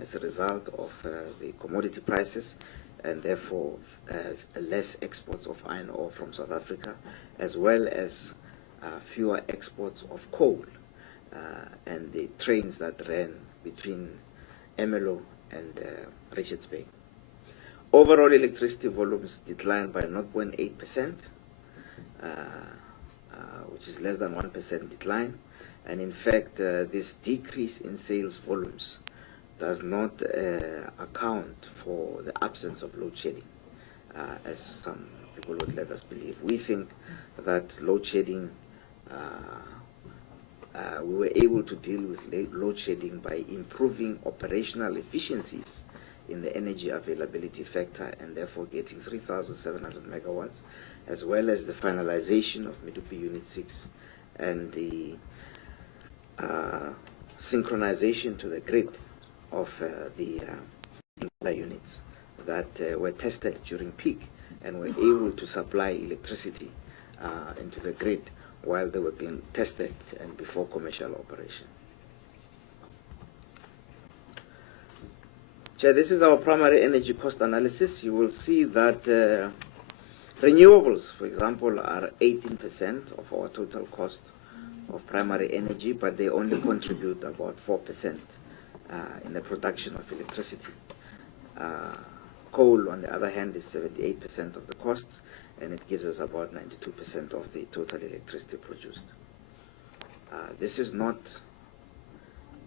as a result of the commodity prices, and therefore less exports of iron ore from South Africa, as well as fewer exports of coal and the trains that ran between Ermelo and Richards Bay. Overall electricity volumes declined by 0.8%, which is less than 1% decline. And in fact, this decrease in sales volumes does not account for the absence of load shedding, as some people would let us believe. We think that load shedding, we were able to deal with load shedding by improving operational efficiencies in the energy availability factor, and therefore getting 3,700 megawatts, as well as the finalization of Medupi Unit 6 and the synchronization to the grid of the eNCA units that were tested during peak and were able to supply electricity into the grid while they were being tested and before commercial operation. Chair, this is our primary energy cost analysis. You will see that renewables, for example, are 18% of our total cost of primary energy, but they only contribute about 4% in the production of electricity. Coal, on the other hand, is 78% of the costs, and it gives us about 92% of the total electricity produced. This is not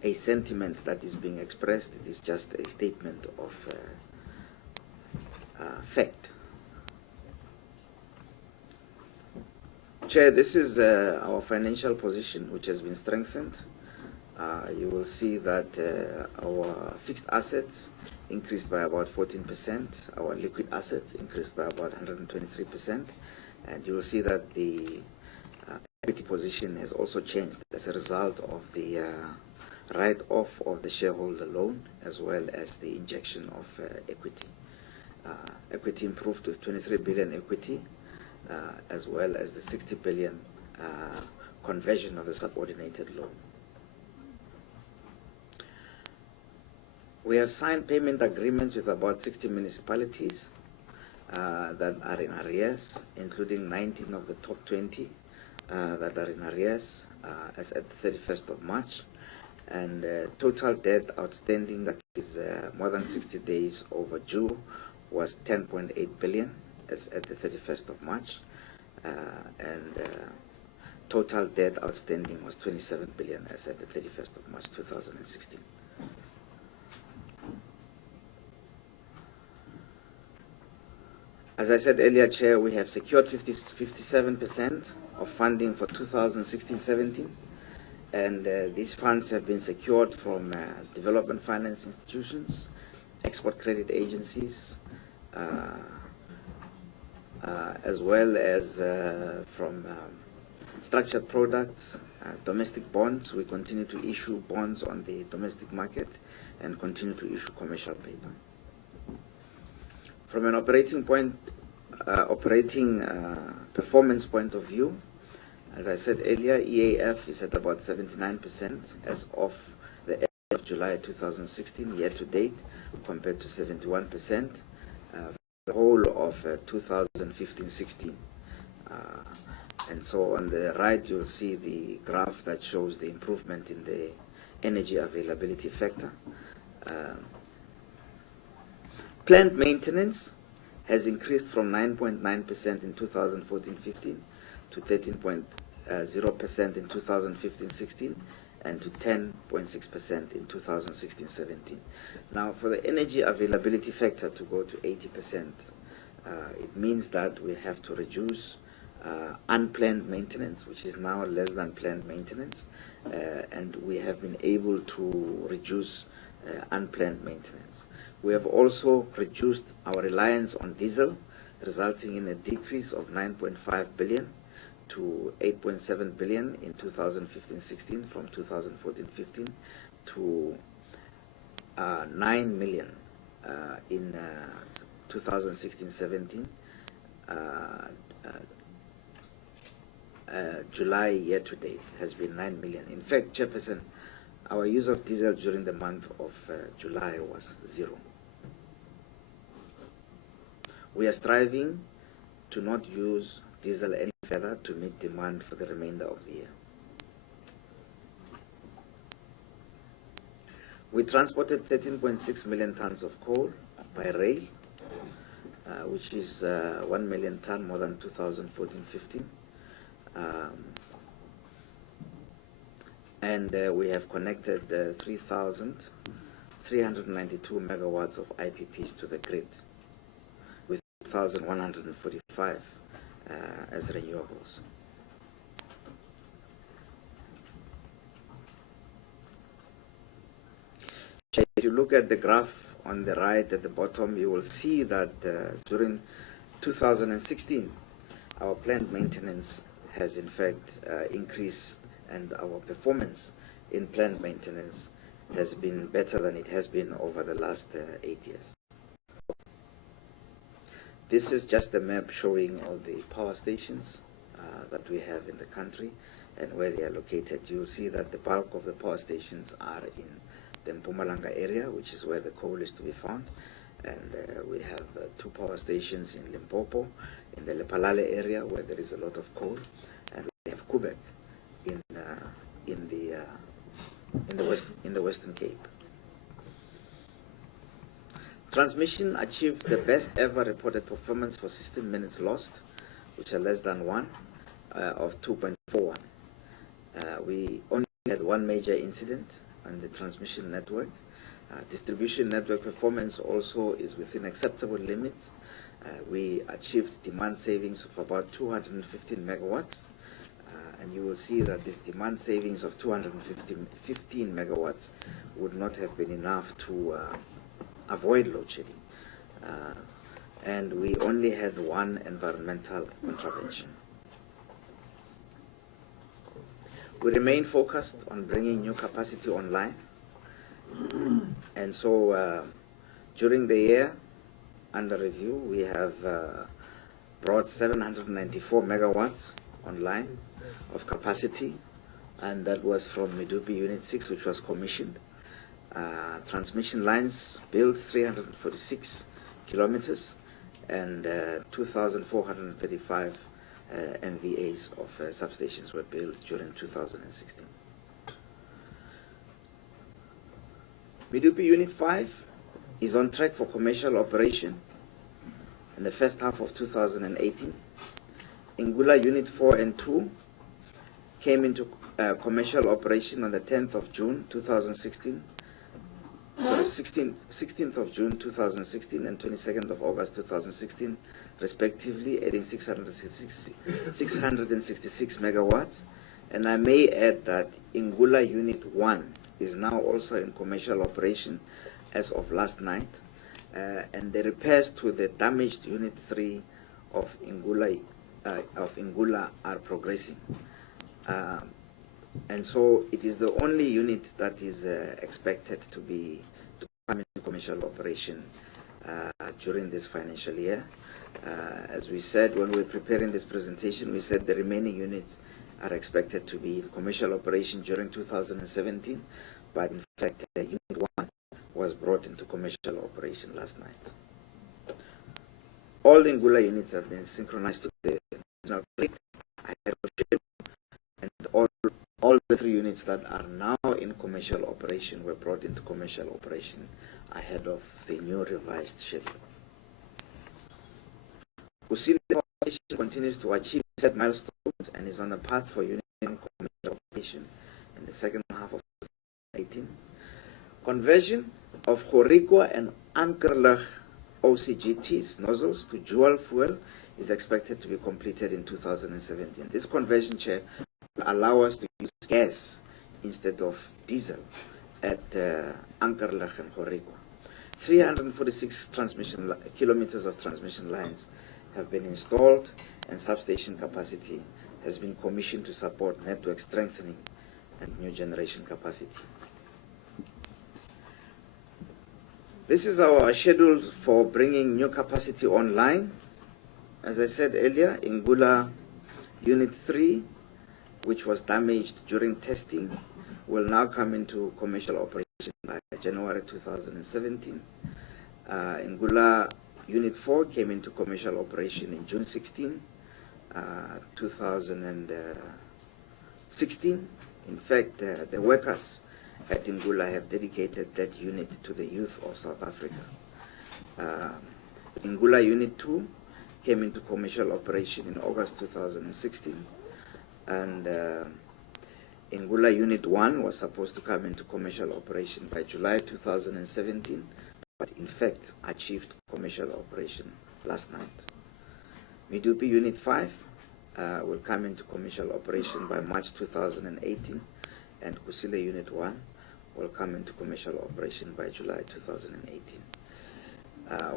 a sentiment that is being expressed, it is just a statement of fact. Chair, this is our financial position, which has been strengthened. You will see that our fixed assets increased by about 14%, our liquid assets increased by about 123%, and you will see that the equity position has also changed as a result of the write-off of the shareholder loan, as well as the injection of equity. Equity improved with 23 billion equity, as well as the 60 billion conversion of the subordinated loan. We have signed payment agreements with about 60 municipalities that are in arrears, including 19 of the top 20 that are in arrears as at the 31st of March. And total debt outstanding that is more than 60 days overdue was 10.8 billion as at the 31st of March. And total debt outstanding was 27 billion as at the 31st of March 2016. As I said earlier, Chair, we have secured 57% of funding for 2016-17, and these funds have been secured from development finance institutions, export credit agencies, as well as from structured products, domestic bonds. We continue to issue bonds on the domestic market and continue to issue commercial paper. From an operating performance point of view, as I said earlier, EAF is at about 79% as of the end of July 2016, year to date, compared to 71% for the whole of 2015-16. And so on the right, you'll see the graph that shows the improvement in the energy availability factor. Plant maintenance has increased from 9.9% in 2014-15 to 13.0% in 2015-16 and to 10.6% in 2016-17. Now, for the energy availability factor to go to 80%, it means that we have to reduce unplanned maintenance, which is now less than planned maintenance, and we have been able to reduce unplanned maintenance. We have also reduced our reliance on diesel, resulting in a decrease of 9.5 billion to 8.7 billion in 2015-16 from 2014-15 to 9 million in 2016-17. July year to date has been 9 million. In fact, Chairperson, Our use of diesel during the month of July was 0. We are striving to not use diesel any further to meet demand for the remainder of the year. We transported 13.6 million tons of coal by rail, which is 1 million ton more than 2014-15. And we have connected 3,392 megawatts of IPPs to the grid, with 1,145 as renewables. If you look at the graph on the right at the bottom, you will see that during 2016, our plant maintenance has in fact increased, and our performance in plant maintenance has been better than it has been over the last 8 years. This is just a map showing all the power stations that we have in the country and where they are located. You'll see that the bulk of the power stations are in the Mpumalanga area, which is where the coal is to be found. And we have 2 power stations in Limpopo, in the Lephalale area, where there is a lot of coal, and we have Quebec in the Western Cape. Transmission achieved the best ever reported performance for system minutes lost, which are less than 1, of 2.41. We only had 1 major incident on the transmission network. Distribution network performance also is within acceptable limits. We achieved demand savings of about 215 megawatts, and you will see that this demand savings of 215 megawatts would not have been enough to avoid load shedding. And we only had 1 environmental intervention. We remain focused on bringing new capacity online. And so during the year under review, we have brought 794 megawatts online of capacity, and that was from Medupi Unit 6, which was commissioned. Transmission lines built 346 kilometers, and 2,435 MVAs of substations were built during 2016. Medupi Unit 5 is on track for commercial operation in the first half of 2018. Ingula Unit 4 and 2 came into commercial operation on the 10th of June 2016, 16th of June 2016 and 22nd of August 2016, respectively, adding 666 megawatts. And I may add that Ingula Unit 1 is now also in commercial operation as of last night, and the repairs to the damaged Unit 3 of Ingula are progressing. And so it is the only unit that is expected to come into commercial operation during this financial year. As we said when we were preparing this presentation, we said the remaining units are expected to be in commercial operation during 2017, but in fact Unit 1 was brought into commercial operation last night. All the Ingula units have been synchronized to the national grid ahead of schedule, and all the 3 units that are now in commercial operation were brought into commercial operation ahead of the new revised schedule. Kusile Power Station continues to achieve set milestones and is on the path for unit commercial operation in the second half of 2018. Conversion of Gorikwa and Ankerlug OCGTs nozzles to dual fuel is expected to be completed in 2017. This conversion, Chair, will allow us to use gas instead of diesel at Ankerlug and Gorikwa. 346 kilometers of transmission lines have been installed, and substation capacity has been commissioned to support network strengthening and new generation capacity. This is our schedule for bringing new capacity online. As I said earlier, Ingula Unit 3, which was damaged during testing, will now come into commercial operation by January 2017. Ngula Unit 4 came into commercial operation in June 2016. In fact, the workers at Ngula have dedicated that unit to the youth of South Africa. Ngula Unit 2 came into commercial operation in August 2016, and Ngula Unit 1 was supposed to come into commercial operation by July 2017, but in fact achieved commercial operation last night. Medupi Unit 5 will come into commercial operation by March 2018, and Kusile Unit 1 will come into commercial operation by July 2018.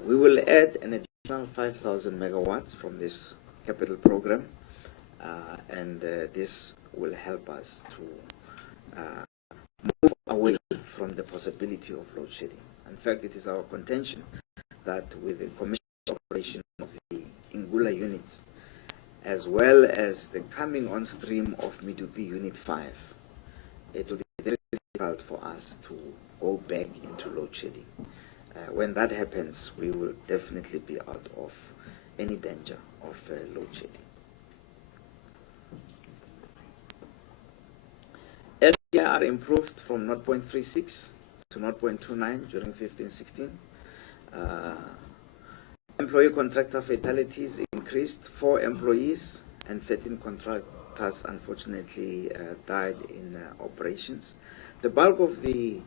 We will add an additional 5,000 megawatts from this capital program, and this will help us to move away from the possibility of load shedding. In fact, it is our contention that with the commercial operation of the Ngula units, as well as the coming on stream of Medupi Unit 5, it will be very difficult for us to go back into load shedding. When that happens, we will definitely be out of any danger of load shedding. LCR improved from 0.36 to 0.29 during 15-16. Employee contractor fatalities increased. 4 employees and 13 contractors unfortunately died in operations. The bulk of the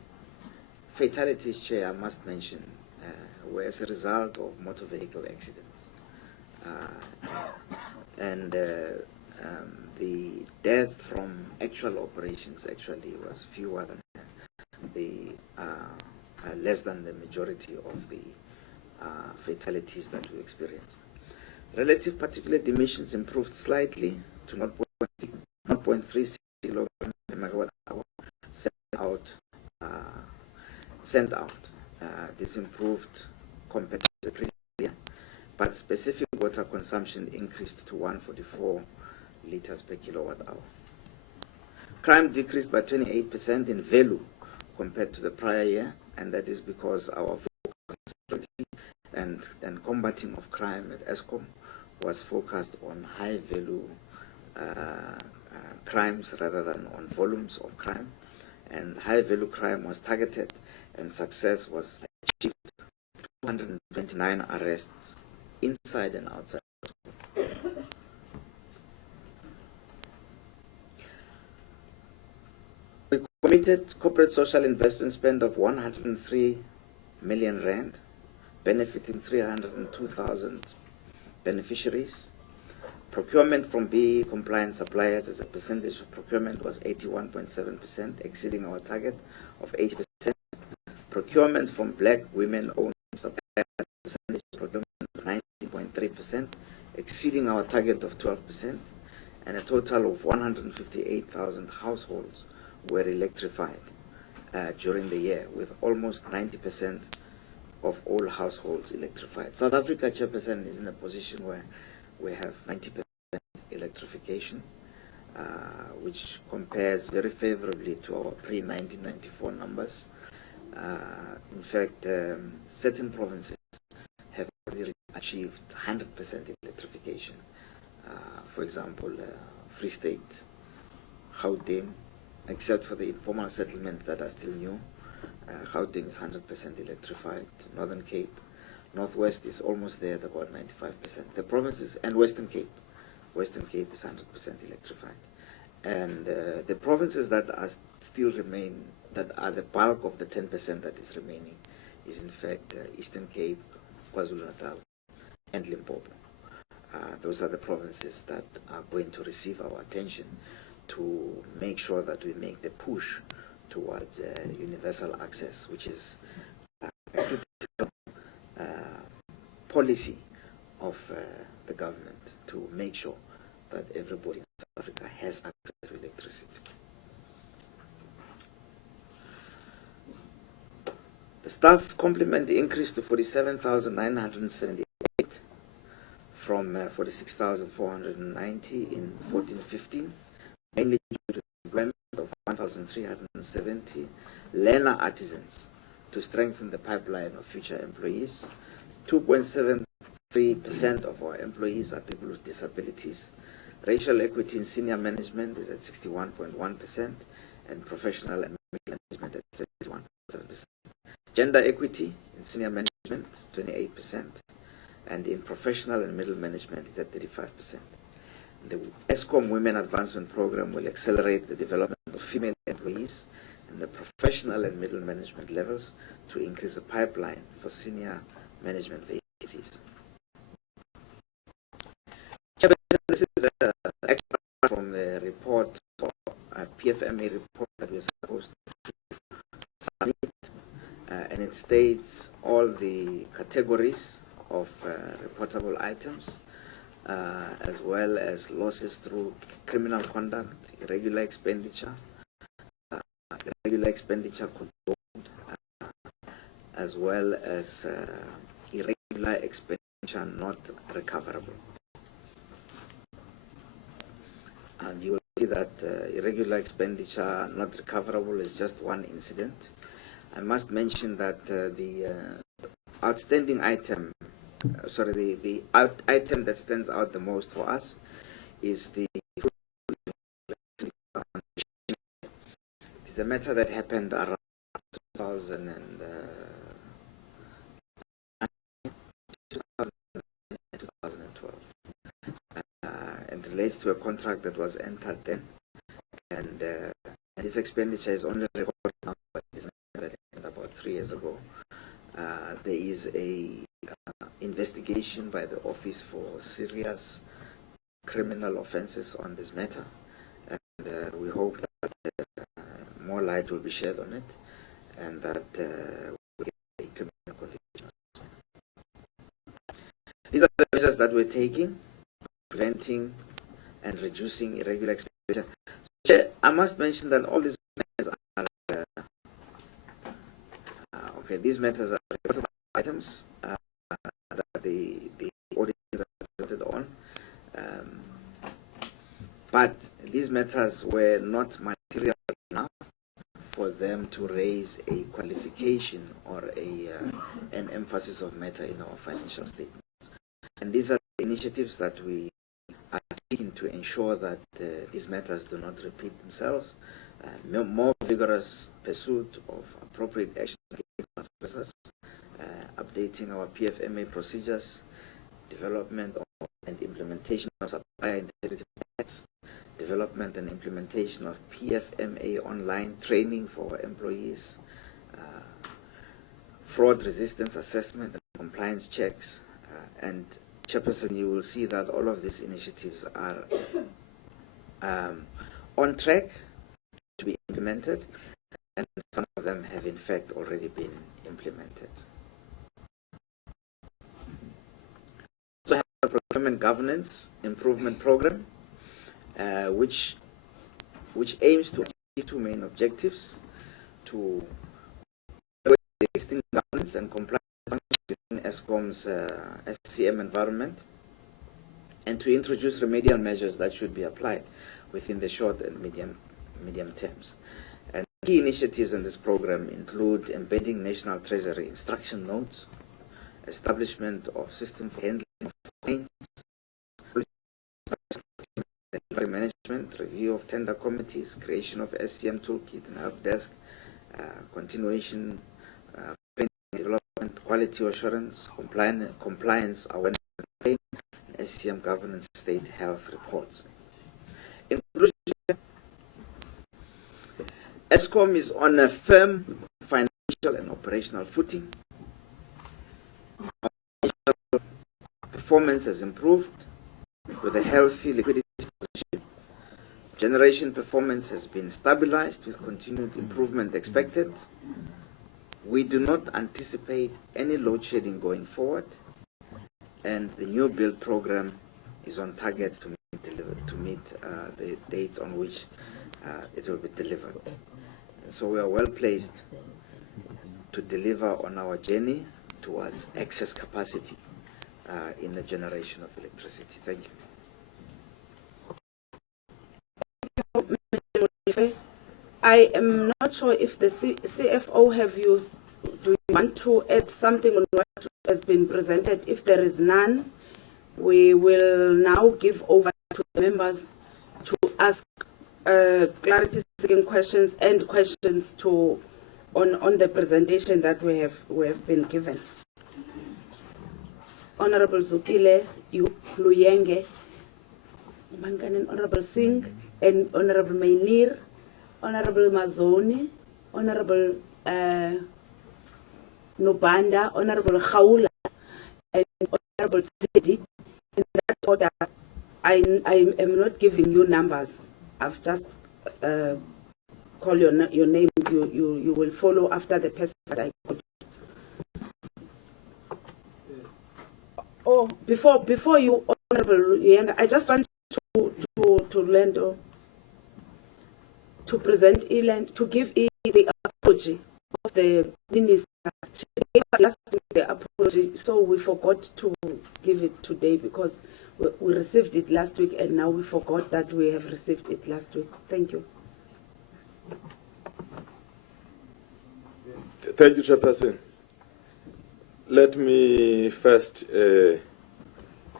fatalities, Chair, I must mention, were as a result of motor vehicle accidents. And the death from actual operations actually was fewer than less than the majority of the fatalities that we experienced. Relative particulate emissions improved slightly to 0.36 kilograms per megawatt hour sent out. This improved compared to the previous year, but specific water consumption increased to 144 liters per kilowatt hour. Crime decreased by 28% in value compared to the prior year, and that is because our focus and combating of crime at Eskom was focused on high value crimes rather than on volumes of crime, and high value crime was targeted and success was achieved. 229 arrests inside and outside. We committed corporate social investment spend of 103 million rand, benefiting 302,000 beneficiaries. Procurement from BEE compliant suppliers as a percentage of procurement was 81.7%, exceeding our target of 80%. Procurement from black women-owned suppliers as a percentage of procurement was 19.3%, exceeding our target of 12%, and a total of 158,000 households were electrified during the year, with almost 90% of all households electrified. South Africa, Chairperson, is in a position where we have 90% electrification, which compares very favorably to our pre-1994 numbers. In fact, certain provinces have already achieved 100% electrification. For example, Free State, Gauteng, except for the informal settlements that are still new, Gauteng is 100% electrified. Northern Cape, Northwest is almost there at about 95%. The provinces, and Western Cape is 100% electrified. And the provinces that are still remain, that are the bulk of the 10% that is remaining, is in fact Eastern Cape, KwaZulu-Natal, and Limpopo. Those are the provinces that are going to receive our attention to make sure that we make the push towards universal access, which is a critical policy of the government to make sure that everybody in South Africa has access to electricity. The staff complement increased to 47,978 from 46,490 in 14-15, mainly due to the employment of 1,000 2,370 learner artisans to strengthen the pipeline of future employees. 2.73% of our employees are people with disabilities. Racial equity in senior management is at 61.1%, and professional and middle management at 71.7%. Gender equity in senior management is 28%, and in professional and middle management is at 35%. The Eskom Women Advancement Program will accelerate the development of female employees in the professional and middle management levels to increase the pipeline for senior management vacancies. This is an extract from the report, a PFMA report that we're supposed to submit, and it states all the categories of reportable items, as well as losses through criminal conduct, irregular expenditure controlled, as well as irregular expenditure not recoverable. And you will see that irregular expenditure not recoverable is just one incident. I must mention that the outstanding item, the item that stands out the most for us is the it is a matter that happened around 2012, and relates to a contract that was entered then, and this expenditure is only recorded now, but it is about 3 years ago. There is a investigation by the Office for Serious Criminal Offences on this matter, and we hope that more light will be shed on it, and that we get a criminal conviction. These are the measures that we're taking, preventing and reducing irregular expenditure. So, I must mention that all these matters are these matters are reportable items that the auditors are voted on, but these matters were not material enough for them to raise a qualification or an emphasis of matter in our financial statements. And these are the initiatives that we are taking to ensure that these matters do not repeat themselves. More vigorous pursuit of appropriate action against transgressors, updating our PFMA procedures, development and implementation of supplier integrity plans, development and implementation of PFMA online training for our employees, fraud resistance assessment and compliance checks, and Chairperson, you will see that all of these initiatives are on track to be implemented, and some of them have in fact already been implemented. So we have a procurement governance improvement program, which aims to achieve two main objectives: to evaluate the existing governance and compliance within Eskom's SCM environment, and to introduce remedial measures that should be applied within the short and medium terms. And key initiatives in this program include embedding National Treasury instruction notes, establishment of system for handling of complaints, delivery management, review of tender committees, creation of SCM toolkit and help desk, continuation, development, quality assurance, compliance awareness, and SCM governance state health reports. In conclusion, Eskom is on a firm financial and operational footing. Our financial performance has improved with a healthy liquidity position. Generation performance has been stabilized with continued improvement expected. We do not anticipate any load shedding going forward, and the new build program is on target to meet the dates on which it will be delivered. So we are well placed to deliver on our journey towards excess capacity in the generation of electricity. Thank you. I am not sure if the CFO have used. Do you want to add something on what has been presented? If there is none, we will now give over to the members to ask clarity-seeking questions and questions on the presentation that we have been given. Honorable Zukile, Luyenge, Honorable Singh, and Honorable Mainir, Honorable Mazoni, Honorable Nubanda, Honorable Khaula, and Honorable Tedi. In that order, I am not giving you numbers. I've just call your names. You will follow after the person that I put. Oh, before you, Honorable Yang, I just want to Lendo to present Eland to give the apology of the minister. She gave us last week the apology, so we forgot to give it today because we received it last week and now we forgot that we have received it last week. Thank you. Thank you, Chairperson. Let me first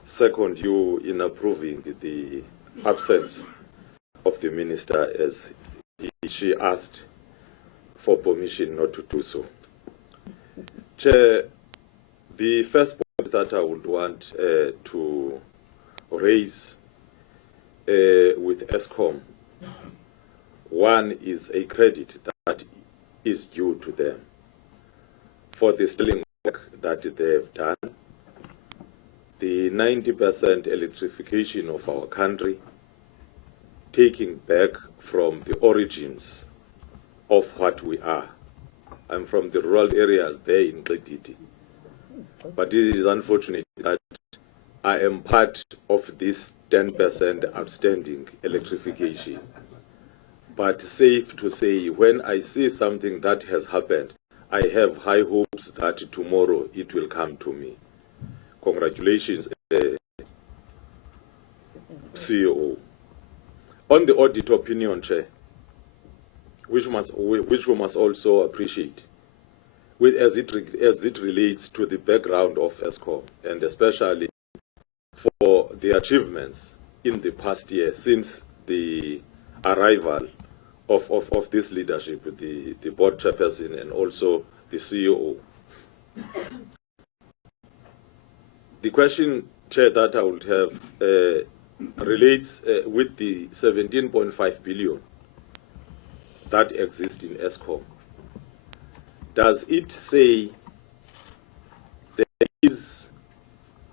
second you in approving the absence of the minister as she asked for permission not to do so. Chair, the first point that I would want to raise with Eskom, one is a credit that is due to them for the sterling work that they have done, the 90% electrification of our country, taking back from the origins of what we are. I'm from the rural areas there in Kletiti. But it is unfortunate that I am part of this 10% outstanding electrification. But safe to say, when I see something that has happened, I have high hopes that tomorrow it will come to me. Congratulations, CEO. On the audit opinion, Chair, which we must also appreciate, as it relates to the background of Eskom, and especially for the achievements in the past year since the arrival of this leadership, the board chairperson and also the CEO. The question, Chair, that I would have relates with the 17.5 billion that exists in Eskom. Does it say there is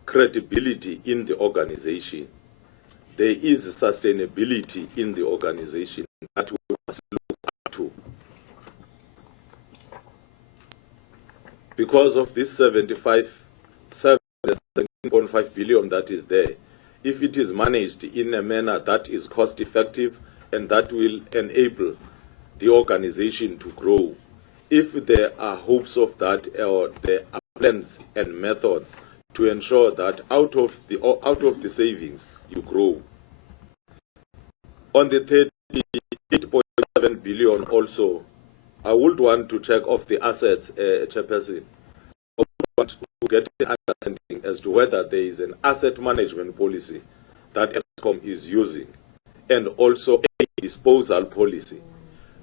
credibility in the organization? There is sustainability in the organization that we must look up to. Because of this 17.5 billion that is there, if it is managed in a manner that is cost effective and that will enable the organization to grow, if there are hopes of that, or there are plans and methods to ensure that out of the savings you grow. On the 38.7 billion also, I would want to check off the assets, Chairperson. I would want to get an understanding as to whether there is an asset management policy that Eskom is using, and also a disposal policy,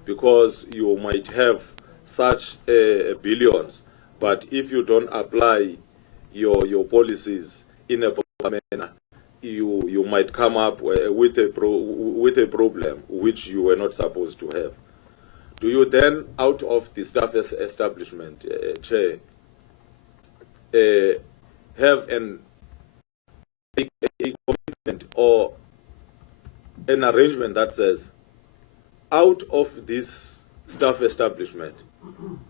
because you might have such billions, but if you don't apply your policies in a proper manner, you might come up with a problem which you were not supposed to have. Do you then, out of the staff establishment, Chair, have a commitment or an arrangement that says, out of this staff establishment,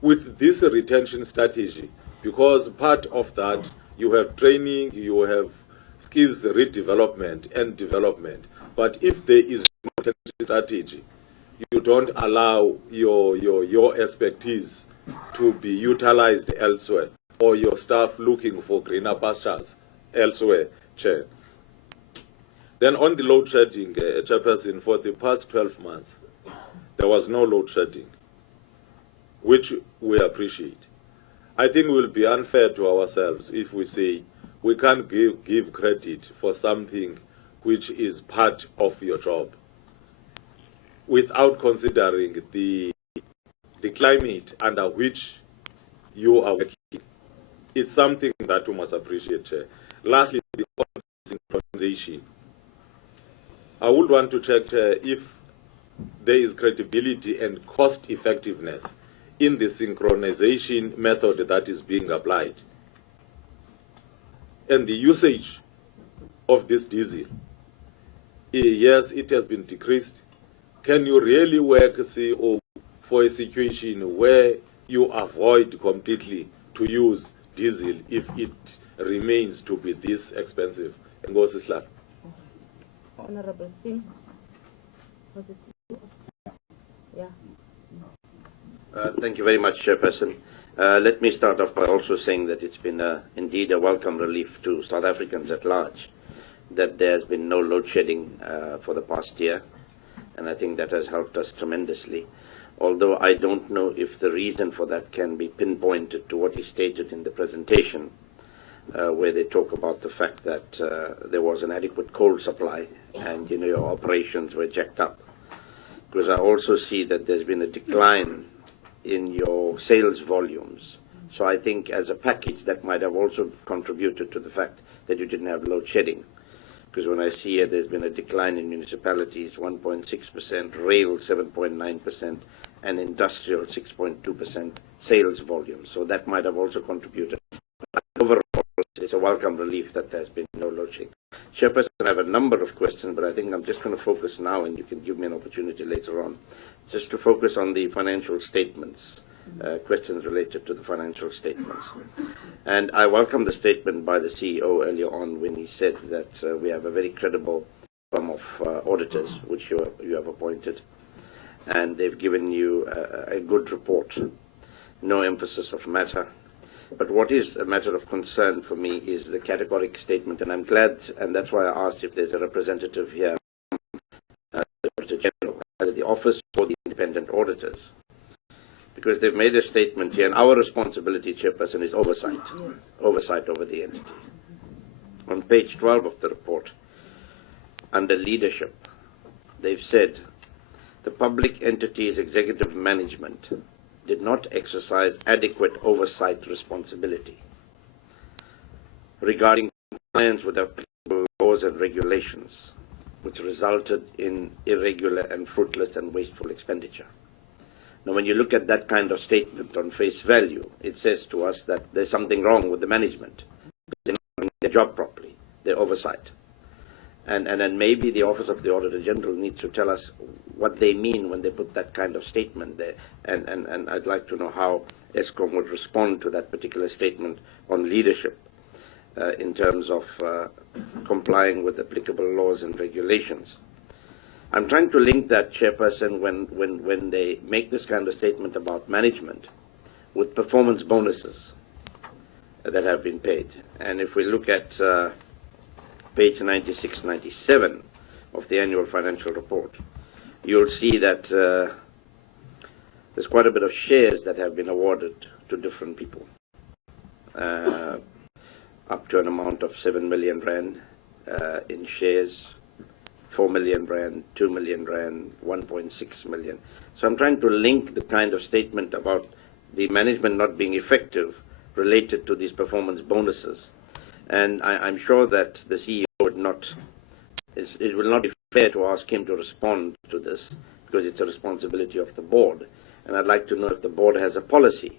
with this retention strategy, because part of that, you have training, you have skills redevelopment and development, but if there is no retention strategy, you don't allow your expertise to be utilized elsewhere, or your staff looking for greener pastures elsewhere, Chair. Then on the load shedding, Chairperson, for the past 12 months, there was no load shedding, which we appreciate. I think it will be unfair to ourselves if we say we can't give credit for something which is part of your job without considering the climate under which you are working. It's something that we must appreciate. Lastly, the synchronization. I would want to check if there is credibility and cost effectiveness in the synchronization method that is being applied. And the usage of this diesel, yes, it has been decreased. Can you really work, say, for a situation where you avoid completely to use diesel if it remains to be this expensive? And go, Sisla. Honorable Sim. Was it you? Yeah. Thank you very much, Chairperson. Let me start off by also saying that it's been indeed a welcome relief to South Africans at large that there has been no load shedding for the past year, and I think that has helped us tremendously. Although I don't know if the reason for that can be pinpointed to what is stated in the presentation, where they talk about the fact that there was an adequate coal supply and your operations were jacked up. Because I also see that there's been a decline in your sales volumes. So I think as a package that might have also contributed to the fact that you didn't have load shedding. Because when I see it, there's been a decline in municipalities, 1.6%, rail 7.9%, and industrial 6.2% sales volume. So that might have also contributed. Overall, it's a welcome relief that there's been no load shedding. Chairperson, I have a number of questions, but I think I'm just going to focus now, and you can give me an opportunity later on, just to focus on the financial statements, questions related to the financial statements. And I welcome the statement by the CEO earlier on when he said that we have a very credible firm of auditors, which you have appointed, and they've given you a good report, no emphasis of matter. But what is a matter of concern for me is the categoric statement, and I'm glad, and that's why I asked if there's a representative here, the Auditor General, either the office or the independent auditors, because they've made a statement here, and our responsibility, Chairperson, is oversight, oversight over the entity. On page 12 of the report, under leadership, they've said the public entity's executive management did not exercise adequate oversight responsibility regarding compliance with applicable laws and regulations, which resulted in irregular and fruitless and wasteful expenditure. Now, when you look at that kind of statement on face value, it says to us that there's something wrong with the management. They're not doing their job properly, their oversight. And then maybe the Office of the Auditor General needs to tell us what they mean when they put that kind of statement there. And I'd like to know how Eskom would respond to that particular statement on leadership in terms of complying with applicable laws and regulations. I'm trying to link that, Chairperson, when they make this kind of statement about management with performance bonuses that have been paid. And if we look at page 96, 97 of the annual financial report, you'll see that there's quite a bit of shares that have been awarded to different people, up to an amount of 7 million rand in shares, 4 million rand, 2 million rand, 1.6 million. So I'm trying to link the kind of statement about the management not being effective related to these performance bonuses. And I'm sure that the CEO would not, it will not be fair to ask him to respond to this because it's a responsibility of the board. And I'd like to know if the board has a policy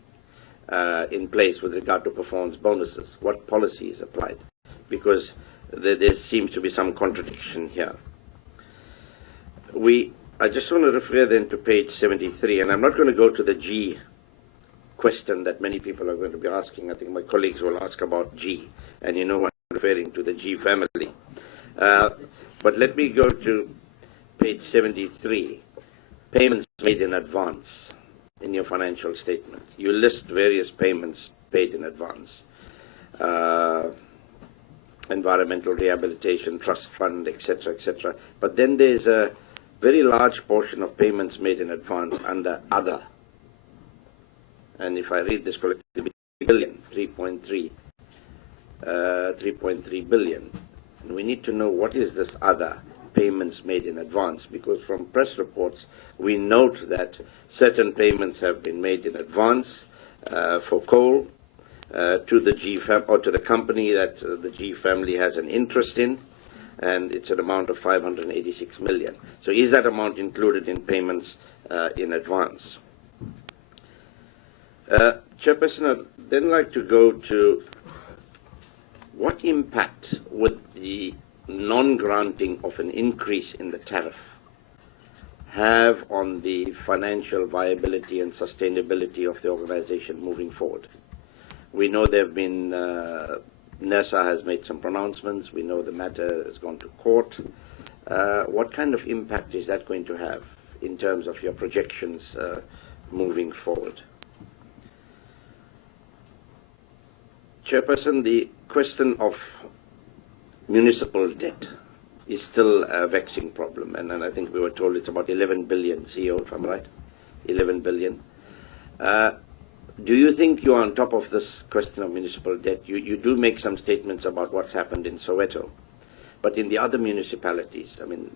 in place with regard to performance bonuses. What policy is applied? Because there seems to be some contradiction here. I just want to refer then to page 73, and I'm not going to go to the G question that many people are going to be asking. I think my colleagues will ask about G, and you know what I'm referring to, the G family. But let me go to page 73, payments made in advance in your financial statement. You list various payments paid in advance. Environmental Rehabilitation Trust Fund, etc., etc. But then there's a very large portion of payments made in advance under other. And if I read this collectively, billion, 3.3 billion. And we need to know what is this other payments made in advance, because from press reports we note that certain payments have been made in advance for coal to the G or to the company that the G family has an interest in, and it's an amount of 586 million. So is that amount included in payments in advance? Chairperson, I'd then like to go to what impact would the non-granting of an increase in the tariff have on the financial viability and sustainability of the organization moving forward? We know there have been, NERSA has made some pronouncements. We know the matter has gone to court. What kind of impact is that going to have in terms of your projections moving forward? Chairperson, the question of municipal debt is still a vexing problem, and I think we were told it's about 11 billion, CEO, if I'm right, 11 billion. Do you think you're on top of this question of municipal debt? You do make some statements about what's happened in Soweto, but in the other municipalities, I mean,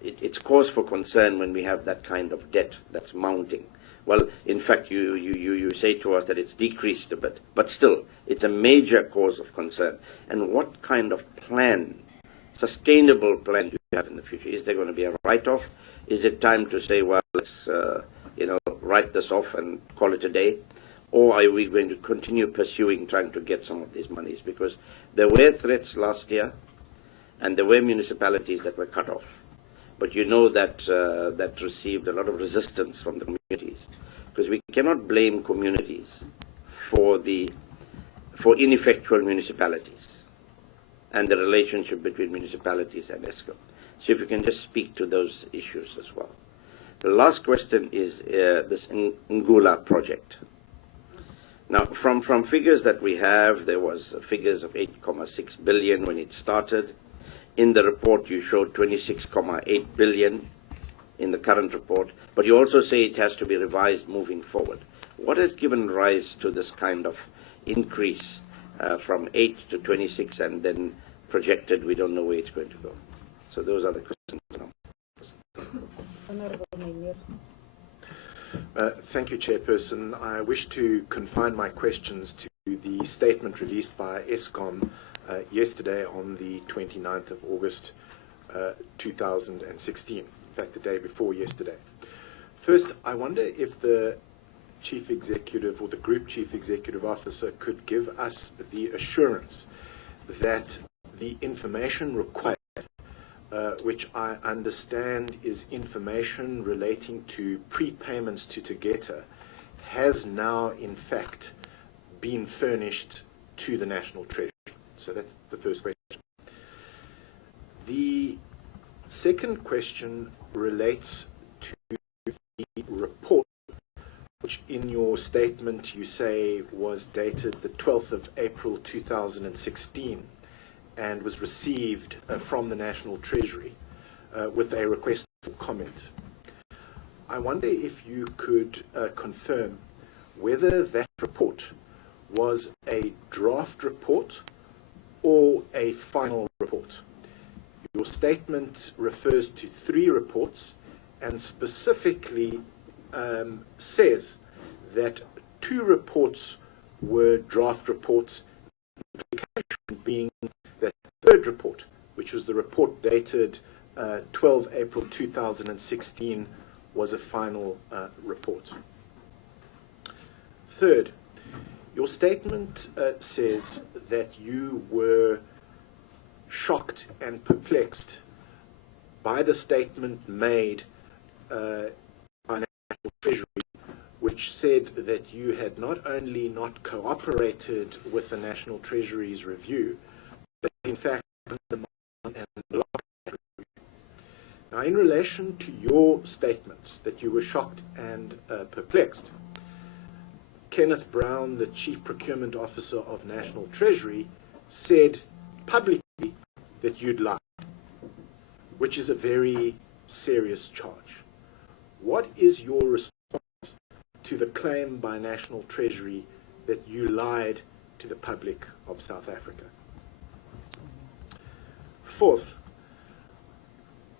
it's cause for concern when we have that kind of debt that's mounting. Well, in fact, you say to us that it's decreased a bit, but still, it's a major cause of concern. And what kind of plan, sustainable plan, do you have in the future? Is there going to be a write-off? Is it time to say, well, let's write this off and call it a day? Or are we going to continue pursuing, trying to get some of these monies? Because there were threats last year, and there were municipalities that were cut off. But you know that that received a lot of resistance from the communities, because we cannot blame communities for ineffectual municipalities and the relationship between municipalities and Eskom. So if you can just speak to those issues as well. The last question is this Ngula project. Now, from figures that we have, there was figures of 8.6 billion when it started. In the report, you showed 26.8 billion in the current report, but you also say it has to be revised moving forward. What has given rise to this kind of increase from 8 to 26 and then projected, we don't know where it's going to go? So those are the questions now. Thank you, Chairperson. I wish to confine my questions to the statement released by Eskom yesterday on the 29th of August 2016, in fact the day before yesterday. First, I wonder if the Chief Executive or the Group Chief Executive Officer could give us the assurance that the information required, which I understand is information relating to prepayments to Tegeta, has now in fact been furnished to the National Treasury. So that's the first question. The second question relates to the report, which in your statement you say was dated the 12th of April 2016 and was received from the National Treasury with a request for comment. I wonder if you could confirm whether that report was a draft report or a final report. Your statement refers to 3 reports and specifically says that 2 reports were draft reports, the implication being that the 3rd report, which was the report dated 12 April 2016, was a final report. Third, your statement says that you were shocked and perplexed by the statement made by National Treasury, which said that you had not only not cooperated with the National Treasury's review, but in fact undermined and blocked that review. Now, in relation to your statement that you were shocked and perplexed, Kenneth Brown, the Chief Procurement Officer of National Treasury, said publicly that you'd lied, which is a very serious charge. What is your response to the claim by National Treasury that you lied to the public of South Africa? Fourth,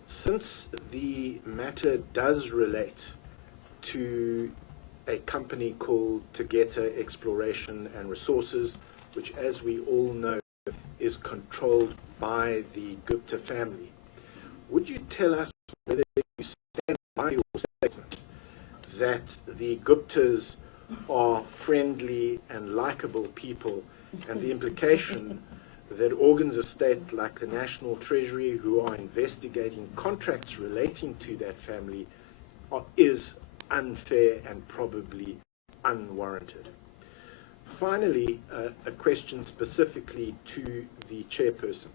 since the matter does relate to a company called Tegeta Exploration and Resources, which, as we all know, is controlled by the Gupta family, would you tell us whether you stand by your statement that the Guptas are friendly and likable people, and the implication that organs of state like the National Treasury, who are investigating contracts relating to that family, is unfair and probably unwarranted? Finally, a question specifically to the chairperson.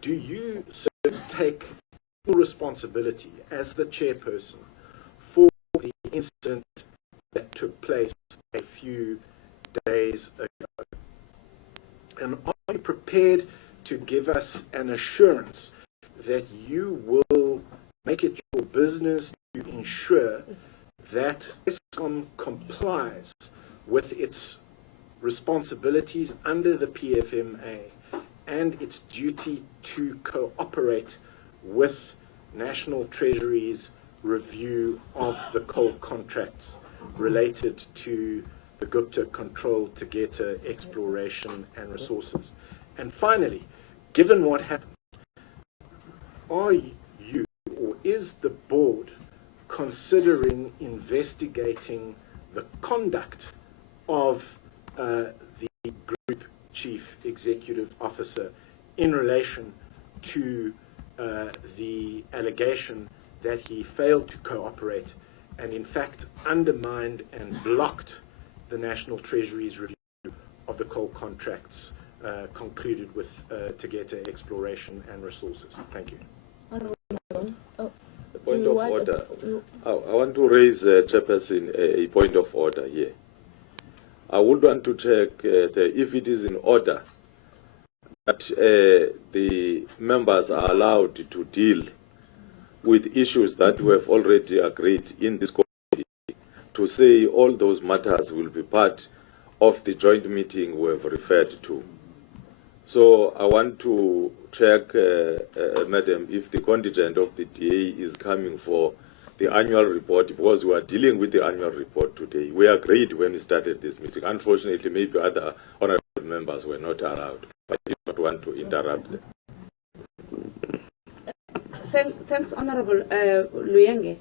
Do you take full responsibility as the chairperson for the incident that took place a few days ago? And are you prepared to give us an assurance that you will make it your business to ensure that Eskom complies with its responsibilities under the PFMA and its duty to cooperate with National Treasury's review of the coal contracts related to the Gupta-controlled Tegeta Exploration and Resources? And finally, given what happened, are you or is the board considering investigating the conduct of the Group Chief Executive Officer in relation to the allegation that he failed to cooperate and in fact undermined and blocked the National Treasury's review of the coal contracts concluded with Tegeta Exploration and Resources? Thank you. A point of order. I want to raise, Chairperson, a point of order here. I would want to check if it is in order that the members are allowed to deal with issues that we have already agreed in this committee, to say all those matters will be part of the joint meeting we have referred to. So I want to check, Madam, if the contingent of the DA is coming for the annual report, because we are dealing with the annual report today. We agreed when we started this meeting. Unfortunately, maybe other honorable members were not allowed. I did not want to interrupt them. Thanks, Honorable Luyenge.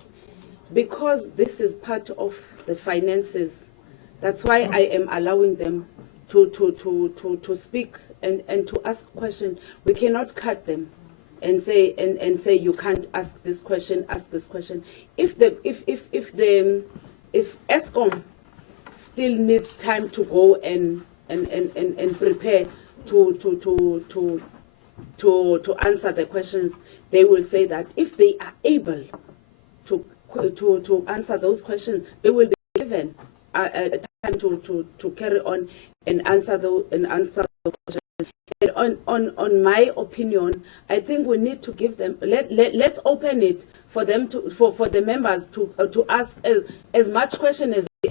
Because this is part of the finances, that's why I am allowing them to speak and to ask questions. We cannot cut them and say you can't ask this question, ask this question. If Eskom still needs time to go and prepare to answer the questions, they will say that if they are able to answer those questions, they will be given a time to carry on and answer those questions. And on my opinion, I think we need to give them. Let's open it for them for the members to ask as much question as we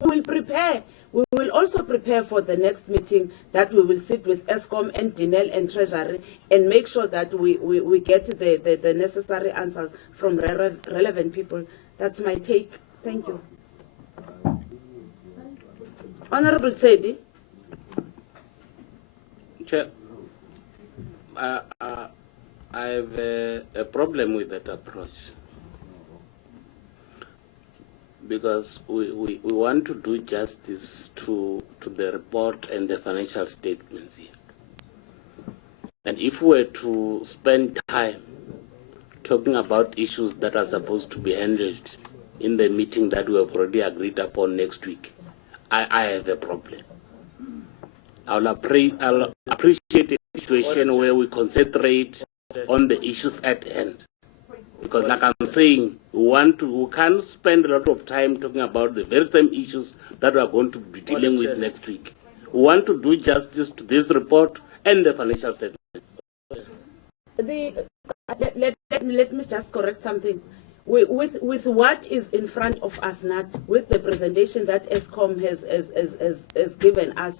will prepare. We will also prepare for the next meeting that we will sit with Eskom and Dinel and Treasury and make sure that we get the necessary answers from relevant people. That's my take. Thank you. Honorable Tsedi. Chair, I have a problem with that approach, because we want to do justice to the report and the financial statements here. And if we were to spend time talking about issues that are supposed to be handled in the meeting that we have already agreed upon next week, I have a problem. I'll appreciate a situation where we concentrate on the issues at hand. Because like I'm saying, we can't spend a lot of time talking about the very same issues that we are going to be dealing with next week. We want to do justice to this report and the financial statements. Let me just correct something. With what is in front of us now, with the presentation that Eskom has given us,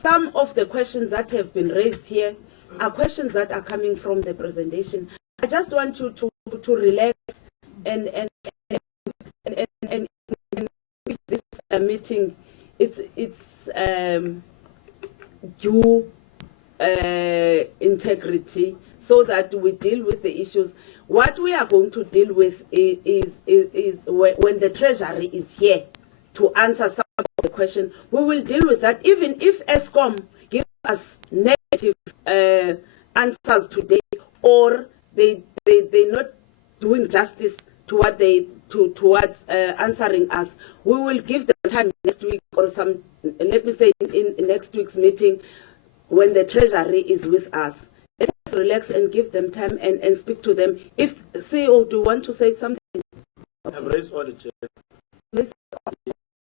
some of the questions that have been raised here are questions that are coming from the presentation. I just want you to relax and with this meeting, it's due integrity, so that we deal with the issues. What we are going to deal with is when the Treasury is here to answer some of the questions, we will deal with that. Even if Eskom gives us negative answers today, or they're not doing justice to what towards answering us, we will give them time next week, or let me say in next week's meeting, when the Treasury is with us. Let us relax and give them time and speak to them. If CEO, do you want to say something? Okay. I've raised order, Chair.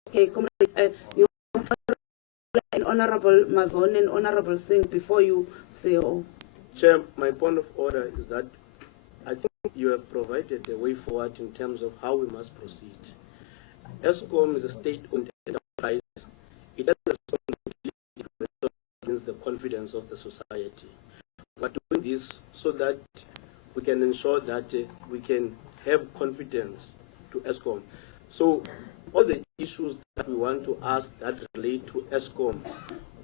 Okay, comrade, you want to Honorable Mazon and Honorable Singh before you say oh. Chair, my point of order is that I think you have provided a way forward in terms of how we must proceed. Eskom is a state-owned enterprise. It has a responsibility to against the confidence of the society. We're doing this so that we can ensure that we can have confidence to Eskom. So all the issues that we want to ask that relate to Eskom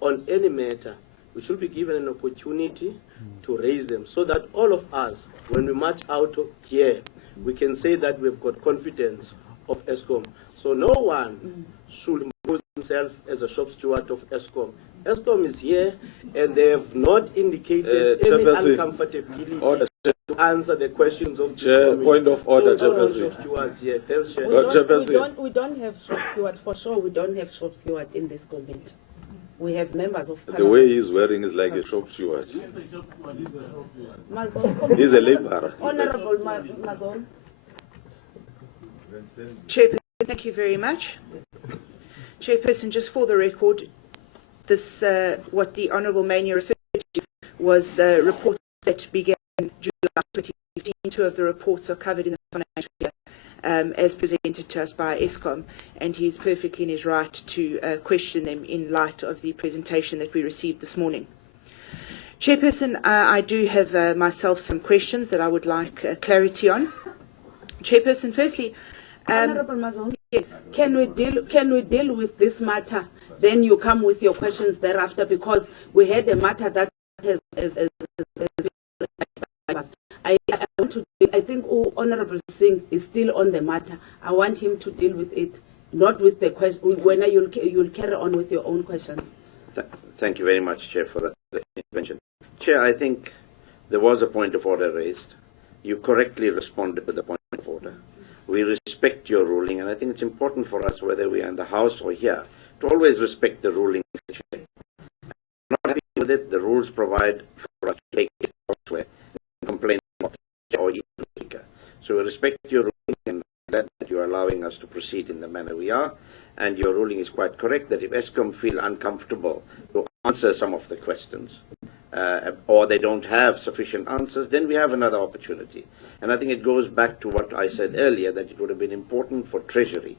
on any matter, we should be given an opportunity to raise them, so that all of us, when we march out of here, we can say that we've got confidence of Eskom. So no one should impose himself as a shop steward of Eskom. Eskom is here, and they have not indicated any uncomfortability to answer the questions of this committee. Point of order, We don't have shop steward, for sure. We don't have shop steward in this committee. We have members of parliament. The way he's wearing is like a shop steward. He's a laborer. Honorable Mazon. Chairperson, thank you very much. Chairperson, just for the record, this what the Honourable Mania referred to was reports that began in July 2015. Two of the reports are covered in the financial year as presented to us by Eskom, and he is perfectly in his right to question them in light of the presentation that we received this morning. Chairperson, I do have myself some questions that I would like clarity on. Chairperson, firstly, Honorable Mazon, yes, can we deal with this matter? Then you come with your questions thereafter, because we had a matter that has I think Honorable Singh is still on the matter. I want him to deal with it, not with the question. When you'll carry on with your own questions. Thank you very much, Chair, for the intervention. Chair, I think there was a point of order raised. You correctly responded with the point of order. We respect your ruling, and I think it's important for us, whether we are in the House or here, to always respect the ruling. Not happy with it, the rules provide for us to take it elsewhere and complain about it, or even speaker. So we respect your ruling, and that you are allowing us to proceed in the manner we are, and your ruling is quite correct that if Eskom feel uncomfortable to answer some of the questions, or they don't have sufficient answers, then we have another opportunity. And I think it goes back to what I said earlier, that it would have been important for Treasury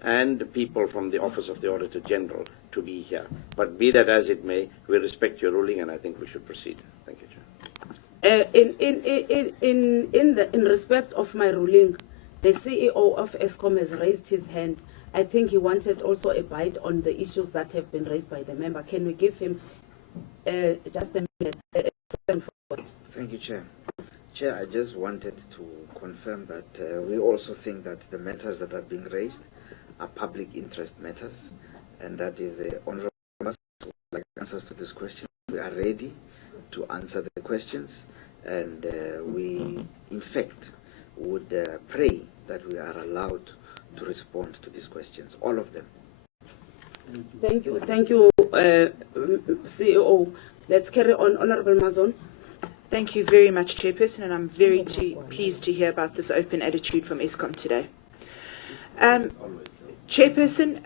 and people from the Office of the Auditor General to be here. But be that as it may, we respect your ruling, and I think we should proceed. Thank you, Chair. In respect of my ruling, the CEO of Eskom has raised his hand. I think he wanted also a bite on the issues that have been raised by the member. Can we give him just a minute? Thank you, Chair. Chair, I just wanted to confirm that we also think that the matters that are being raised are public interest matters, and that if the Honourable would like answers to this question, we are ready to answer the questions, and we, in fact, would pray that we are allowed to respond to these questions, all of them. Thank you, CEO. Let's carry on. Honourable Mazon. Thank you very much, Chairperson, and I'm very pleased to hear about this open attitude from Eskom today. Chairperson,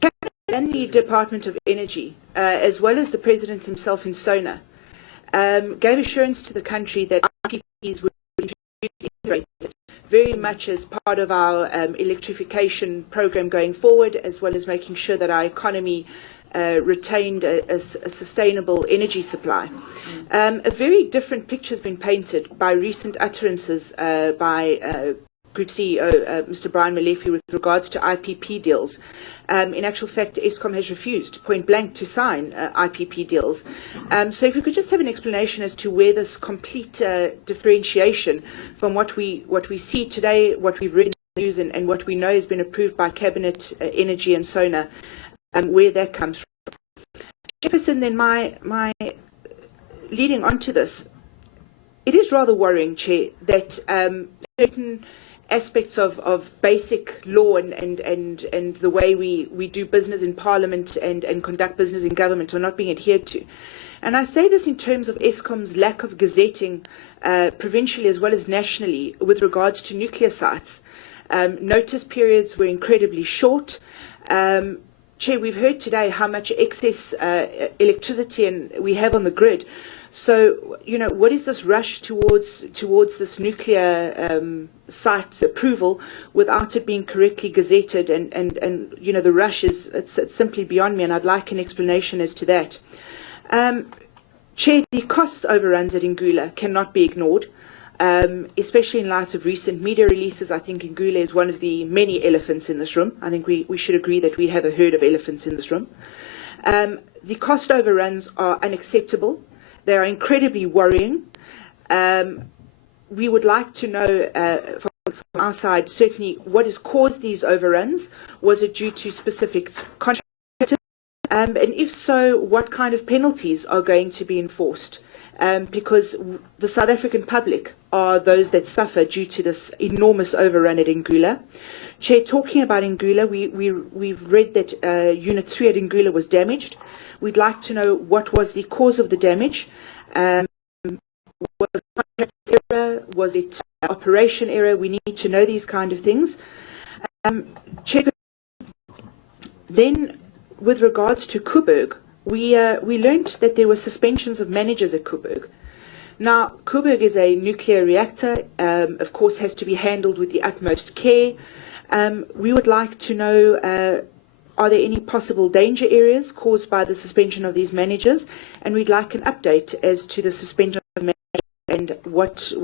Cabinet and the Department of Energy, as well as the President himself in SONA, gave assurance to the country that IPPs would be integrated very much as part of our electrification program going forward, as well as making sure that our economy retained a sustainable energy supply. A very different picture has been painted by recent utterances by Group CEO Mr. Brian Molefe with regards to IPP deals. In actual fact, Eskom has refused point blank to sign IPP deals. So if we could just have an explanation as to where this complete differentiation from what we see today, what we've read in the news, and what we know has been approved by Cabinet, Energy and SONA, where that comes from. Jefferson, then my leading on to this, it is rather worrying, Chair, that certain aspects of basic law and the way we do business in Parliament and conduct business in government are not being adhered to. And I say this in terms of Eskom's lack of gazetting provincially as well as nationally with regards to nuclear sites. Notice periods were incredibly short. Chair, we've heard today how much excess electricity we have on the grid. So, what is this rush towards this nuclear site approval without it being correctly gazetted? And the rush it's simply beyond me, and I'd like an explanation as to that. Chair, the cost overruns at Ngula cannot be ignored, especially in light of recent media releases. I think Ngula is one of the many elephants in this room. I think we should agree that we have a herd of elephants in this room. The cost overruns are unacceptable. They are incredibly worrying. We would like to know from our side, certainly, what has caused these overruns. Was it due to specific contractors? And if so, what kind of penalties are going to be enforced? Because the South African public are those that suffer due to this enormous overrun at Ngula. Chair, talking about Ngula, we've read that Unit 3 at Ngula was damaged. We'd like to know what was the cause of the damage. Was it contract error? Was it operation error? We need to know these kind of things. Chair, then with regards to Koeberg, we learned that there were suspensions of managers at Koeberg. Now, Koeberg is a nuclear reactor, of course has to be handled with the utmost care. We would like to know, are there any possible danger areas caused by the suspension of these managers? And we'd like an update as to the suspension of managers and what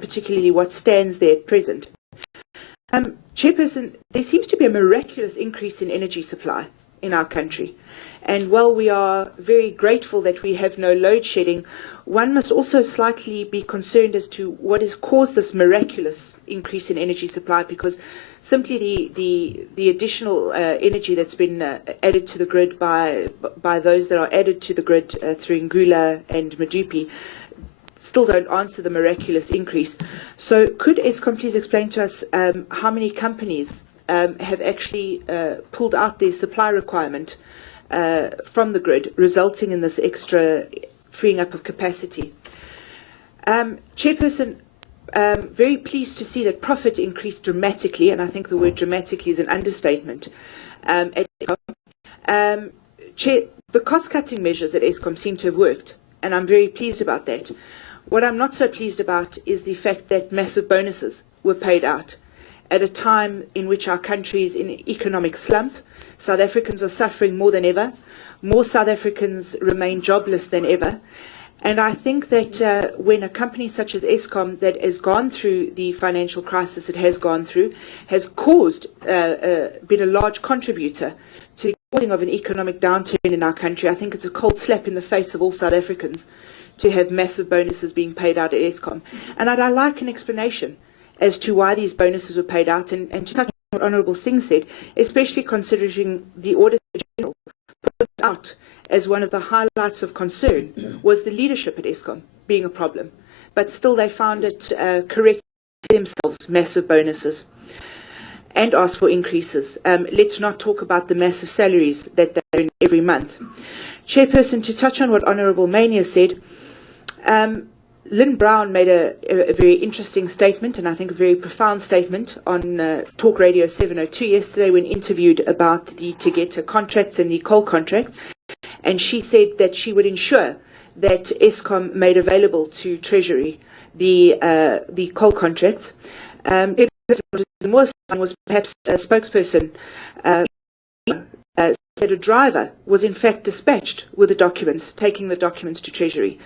particularly what stands there at present. Chairperson, there seems to be a miraculous increase in energy supply in our country. And while we are very grateful that we have no load shedding, one must also slightly be concerned as to what has caused this miraculous increase in energy supply, because simply the additional energy that's been added to the grid by those that are added to the grid through Ngula and Medupi still don't answer the miraculous increase. So could Eskom please explain to us how many companies have actually pulled out their supply requirement from the grid, resulting in this extra freeing up of capacity? Chairperson, very pleased to see that profit increased dramatically, and I think the word dramatically is an understatement. At Eskom. Chair, the cost-cutting measures at Eskom seem to have worked, and I'm very pleased about that. What I'm not so pleased about is the fact that massive bonuses were paid out at a time in which our country is in an economic slump. South Africans are suffering more than ever. More South Africans remain jobless than ever. And I think that when a company such as Eskom, that has gone through the financial crisis it has gone through, has caused, been a large contributor to the causing of an economic downturn in our country, I think it's a cold slap in the face of all South Africans to have massive bonuses being paid out at Eskom. And I'd like an explanation as to why these bonuses were paid out, and to touch on what Honourable Singh said, especially considering the Auditor General put out as one of the highlights of concern was the leadership at Eskom being a problem. But still they found it correct themselves massive bonuses and asked for increases. Let's not talk about the massive salaries that they're in every month. Chairperson, to touch on what Honourable Mania said, Lynn Brown made a very interesting statement, and I think a very profound statement, on Talk Radio 702 yesterday when interviewed about the Tegeta contracts and the coal contracts. And she said that she would ensure that Eskom made available to Treasury the coal contracts. Was perhaps a spokesperson that a driver was in fact dispatched with the documents, taking the documents to Treasury.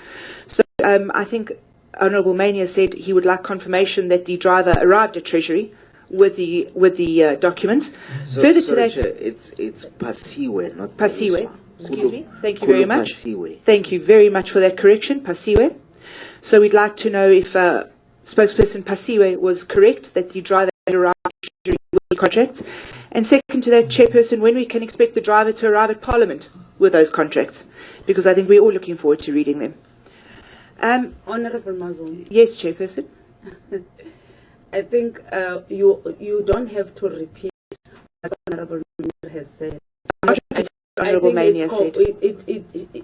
So I think Honourable Mania said he would like confirmation that the driver arrived at Treasury with the documents. So, Further to sorry, that, Chair, it's Pasiwe, not Pasiwe. Excuse me. Thank you very much. Pasiwe. Thank you very much for that correction, Pasiwe. So we'd like to know if spokesperson Pasiwe was correct that the driver had arrived at Treasury with the contracts. And second to that, Chairperson, when we can expect the driver to arrive at Parliament with those contracts, because I think we're all looking forward to reading them. Honourable Mazum, Yes, Chairperson. I think you don't have to repeat what Honourable Mania has said. Honourable Mania said.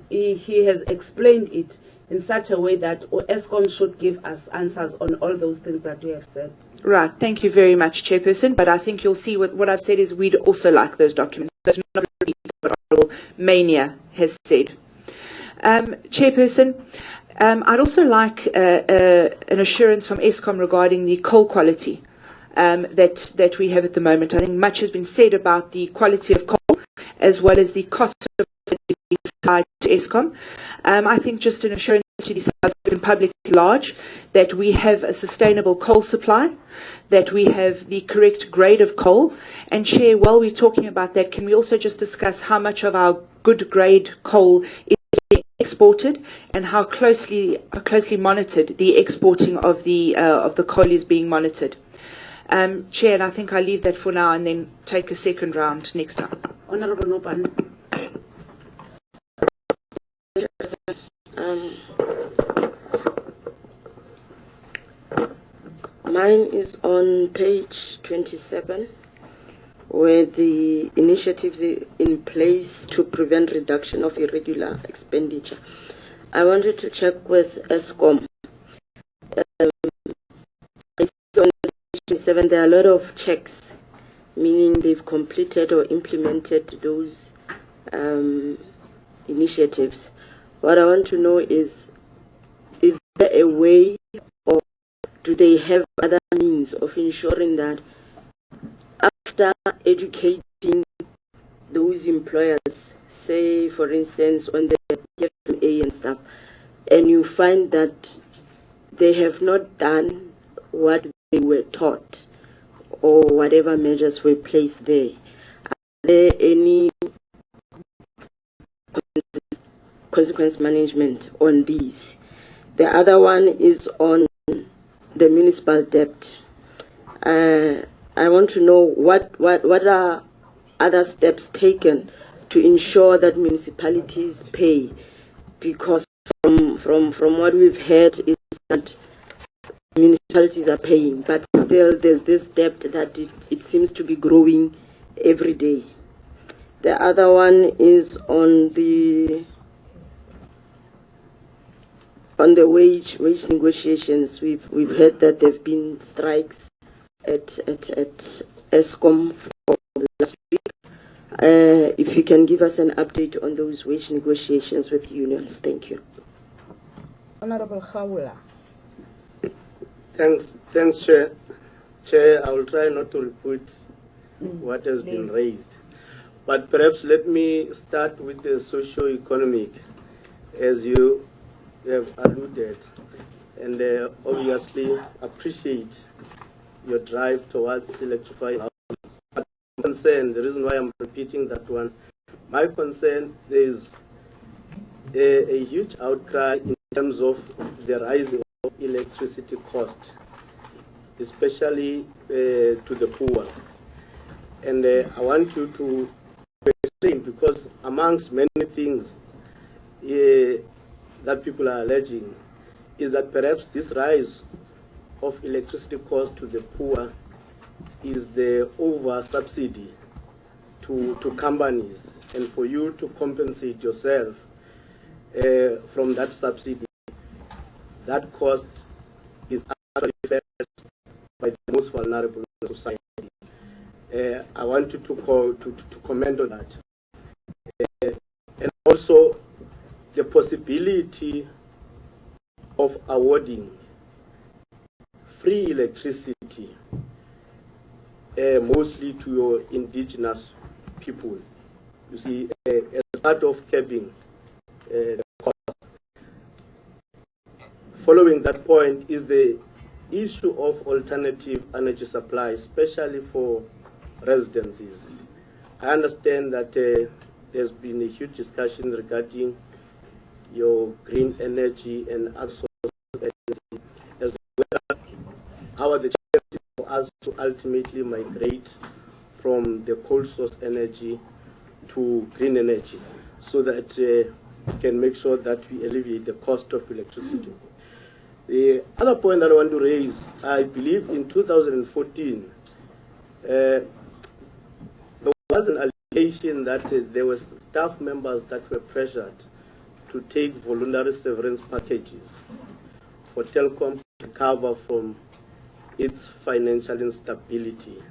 He has explained it in such a way that Eskom should give us answers on all those things that we have said. Right, thank you very much, Chairperson. But I think you'll see what I've said is we'd also like those documents. That's not what Honourable Mania has said. Chairperson, I'd also like an assurance from Eskom regarding the coal quality that we have at the moment. I think much has been said about the quality of coal as well as the cost of it being supplied to Eskom. I think just an assurance to the South African public at large that we have a sustainable coal supply, that we have the correct grade of coal. And Chair, while we're talking about that, can we also just discuss how much of our good grade coal is being exported and how closely monitored the exporting of the coal is being monitored? Chair, and I think I'll leave that for now and then take a second round next time. Honourable Nopan. Mine is on page 27, where the initiatives are in place to prevent reduction of irregular expenditure. I wanted to check with Eskom. On page 27, there are a lot of checks, meaning they've completed or implemented those initiatives. What I want to know is there a way, or do they have other means of ensuring that after educating those employers, say for instance on the FMA and stuff, and you find that they have not done what they were taught or whatever measures were placed there, are there any consequence management on these? The other one is on the municipal debt. I want to know what are other steps taken to ensure that municipalities pay, because from what we've heard is that municipalities are paying, but still there's this debt that it seems to be growing every day. The other one is on the wage negotiations. We've heard that there've been strikes at Eskom for last week. If you can give us an update on those wage negotiations with unions, thank you. Honourable Khawula. Thanks, Chair. Chair, I will try not to repeat what has been raised. But perhaps let me start with the socio-economic, as you have alluded, and obviously appreciate your drive towards electrifying our concern. The reason why I'm repeating that one, my concern is a huge outcry in terms of the rising of electricity cost, especially to the poor. And I want you to explain, because amongst many things that people are alleging is that perhaps this rise of electricity cost to the poor is the over subsidy to companies, and for you to compensate yourself from that subsidy, that cost is actually faced by the most vulnerable in society. I want you to comment on that. And also, the possibility of awarding free electricity, mostly to your indigenous people. You see, as part of capping the cost. Following that point is the issue of alternative energy supply, especially for residences. I understand that there's been a huge discussion regarding your green energy and other sources of energy, as well how the chances for us to ultimately migrate from the coal source energy to green energy, so that we can make sure that we alleviate the cost of electricity. The other point that I want to raise, I believe in 2014, there was an allegation that there were staff members that were pressured to take voluntary severance packages for Telkom to recover from its financial instability.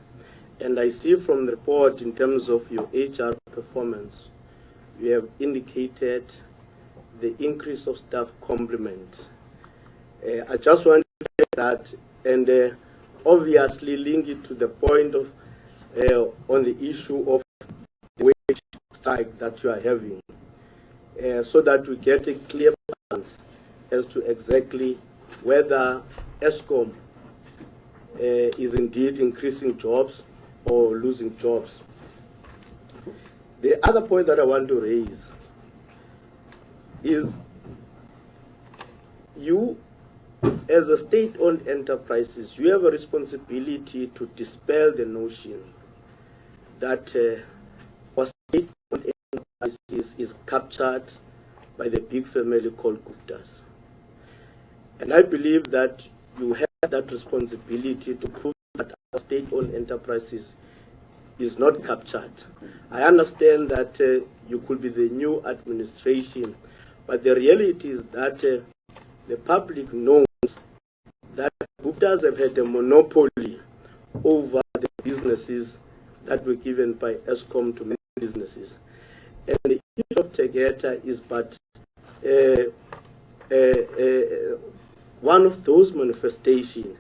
And I see from the report, in terms of your HR performance, you have indicated the increase of staff complement. I just want to say that, and obviously link it to the point of on the issue of the wage strike that you are having, so that we get a clear balance as to exactly whether Eskom is indeed increasing jobs or losing jobs. The other point that I want to raise is you, as a state-owned enterprises, you have a responsibility to dispel the notion that our state-owned enterprises is captured by the big family called Guptas. And I believe that you have that responsibility to prove that our state-owned enterprises is not captured. I understand that you could be the new administration, but the reality is that the public knows that Guptas have had a monopoly over the businesses that were given by Eskom to many businesses. And the issue of Tegeta is but one of those manifestations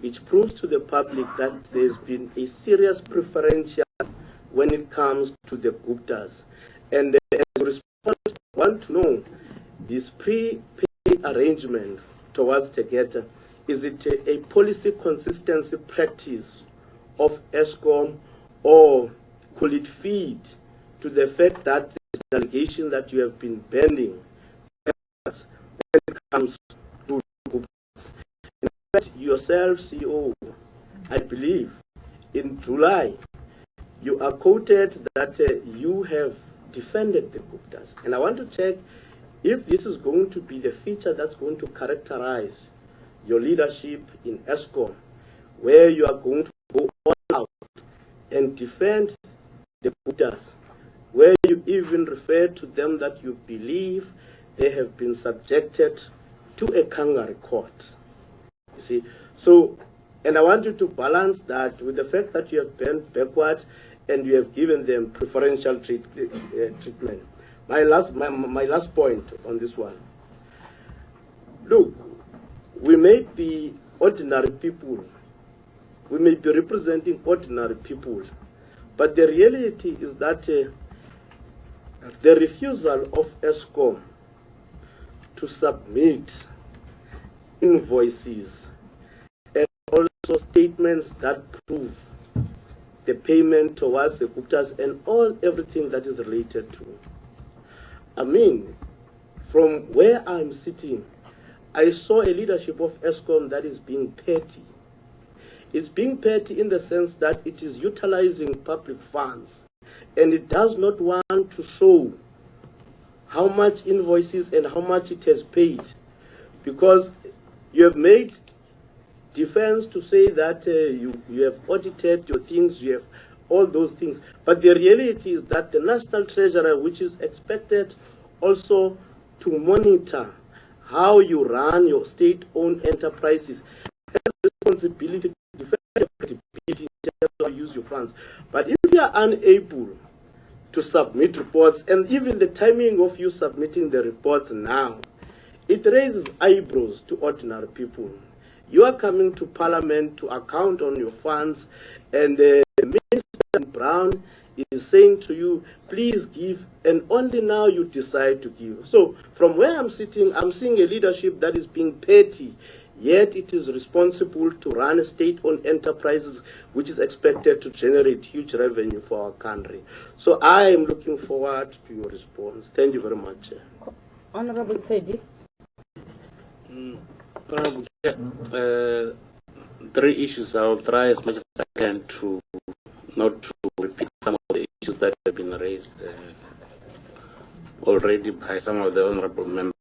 which proves to the public that there's been a serious preferential when it comes to the Guptas. And as a response, I want to know this prepaid arrangement towards Tegeta. Is it a policy consistency practice of Eskom, or could it feed to the fact that the allegation that you have been bending when it comes to Guptas? In fact, yourself, CEO, I believe, in July, you are quoted that you have defended the Guptas. And I want to check if this is going to be the feature that's going to characterize your leadership in Eskom, where you are going to go all out and defend the Guptas, where you even refer to them that you believe they have been subjected to a kangaroo court. You see, so, and I want you to balance that with the fact that you have bent backward and you have given them preferential treatment. My last point on this one. Look, we may be ordinary people. We may be representing ordinary people. But the reality is that the refusal of Eskom to submit invoices and also statements that prove the payment towards the Guptas and everything that is related to. I mean, from where I'm sitting, I saw a leadership of Eskom that is being petty. It's being petty in the sense that it is utilizing public funds, and it does not want to show how much invoices and how much it has paid, because you have made defense to say that you have audited your things, you have all those things. But the reality is that the National Treasury, which is expected also to monitor how you run your state-owned enterprises, has the responsibility to defend your credibility in terms of how you use your funds. But if you are unable to submit reports, and even the timing of you submitting the reports now, it raises eyebrows to ordinary people. You are coming to Parliament to account on your funds, and Minister Brown is saying to you, please give, and only now you decide to give. So from where I'm sitting, I'm seeing a leadership that is being petty, yet it is responsible to run state-owned enterprises, which is expected to generate huge revenue for our country. So I am looking forward to your response. Thank you very much. Honorable Tsedi. Honorable Chair, 3 issues. I'll try as much as I can to not to repeat some of the issues that have been raised already by some of the honorable members.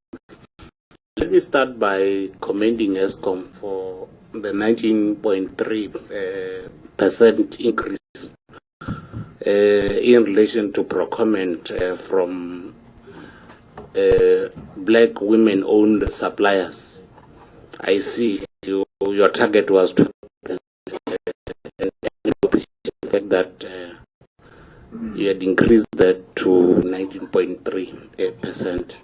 Let me start by commending Eskom for the 19.3% increase in relation to procurement from black women-owned suppliers. I see your target was to and I appreciate the fact that you had increased that to 19.3%.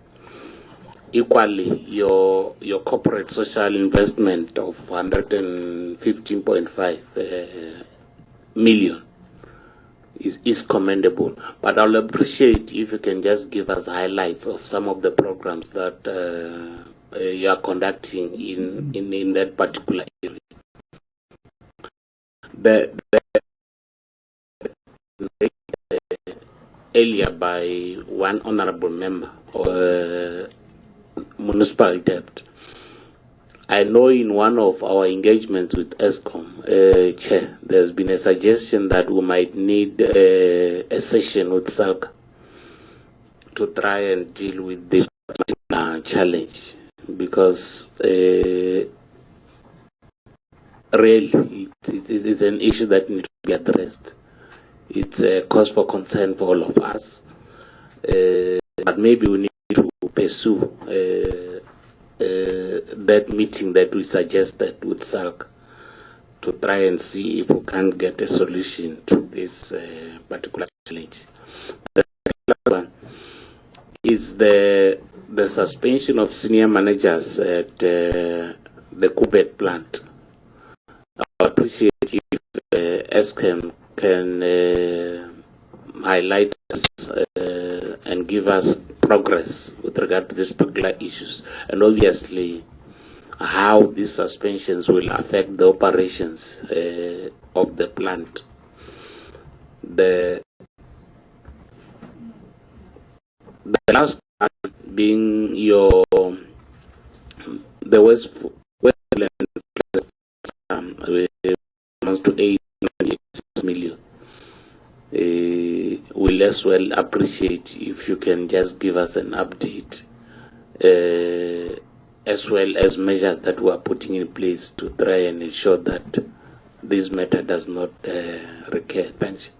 Equally, your corporate social investment of 115.5 million is commendable. But I'll appreciate if you can just give us highlights of some of the programs that you are conducting in that particular area. Earlier by one honorable member or municipal debt. I know in one of our engagements with Eskom, Chair, there's been a suggestion that we might need a session with SALC to try and deal with this particular challenge, because really it's an issue that needs to be addressed. It's a cause for concern for all of us, but maybe we need to pursue that meeting that we suggested with SALC to try and see if we can get a solution to this particular challenge. The second one is the suspension of senior managers at the Kubet plant. I appreciate if Eskom can highlight us and give us progress with regard to these particular issues, and obviously how these suspensions will affect the operations of the plant. The last part being the Westland amounts to 8 million. We'll as well appreciate if you can just give us an update, as well as measures that we are putting in place to try and ensure that this matter does not recur. Thank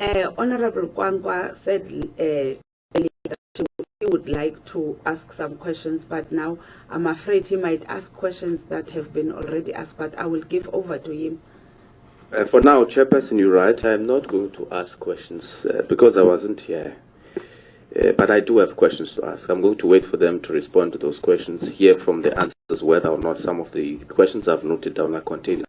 you. Honorable Kwangwa said he would like to ask some questions, but now I'm afraid he might ask questions that have been already asked, but I will give over to him. For now, Chairperson, you're right. I'm not going to ask questions because I wasn't here. But I do have questions to ask. I'm going to wait for them to respond to those questions, hear from the answers whether or not some of the questions I've noted down are contained.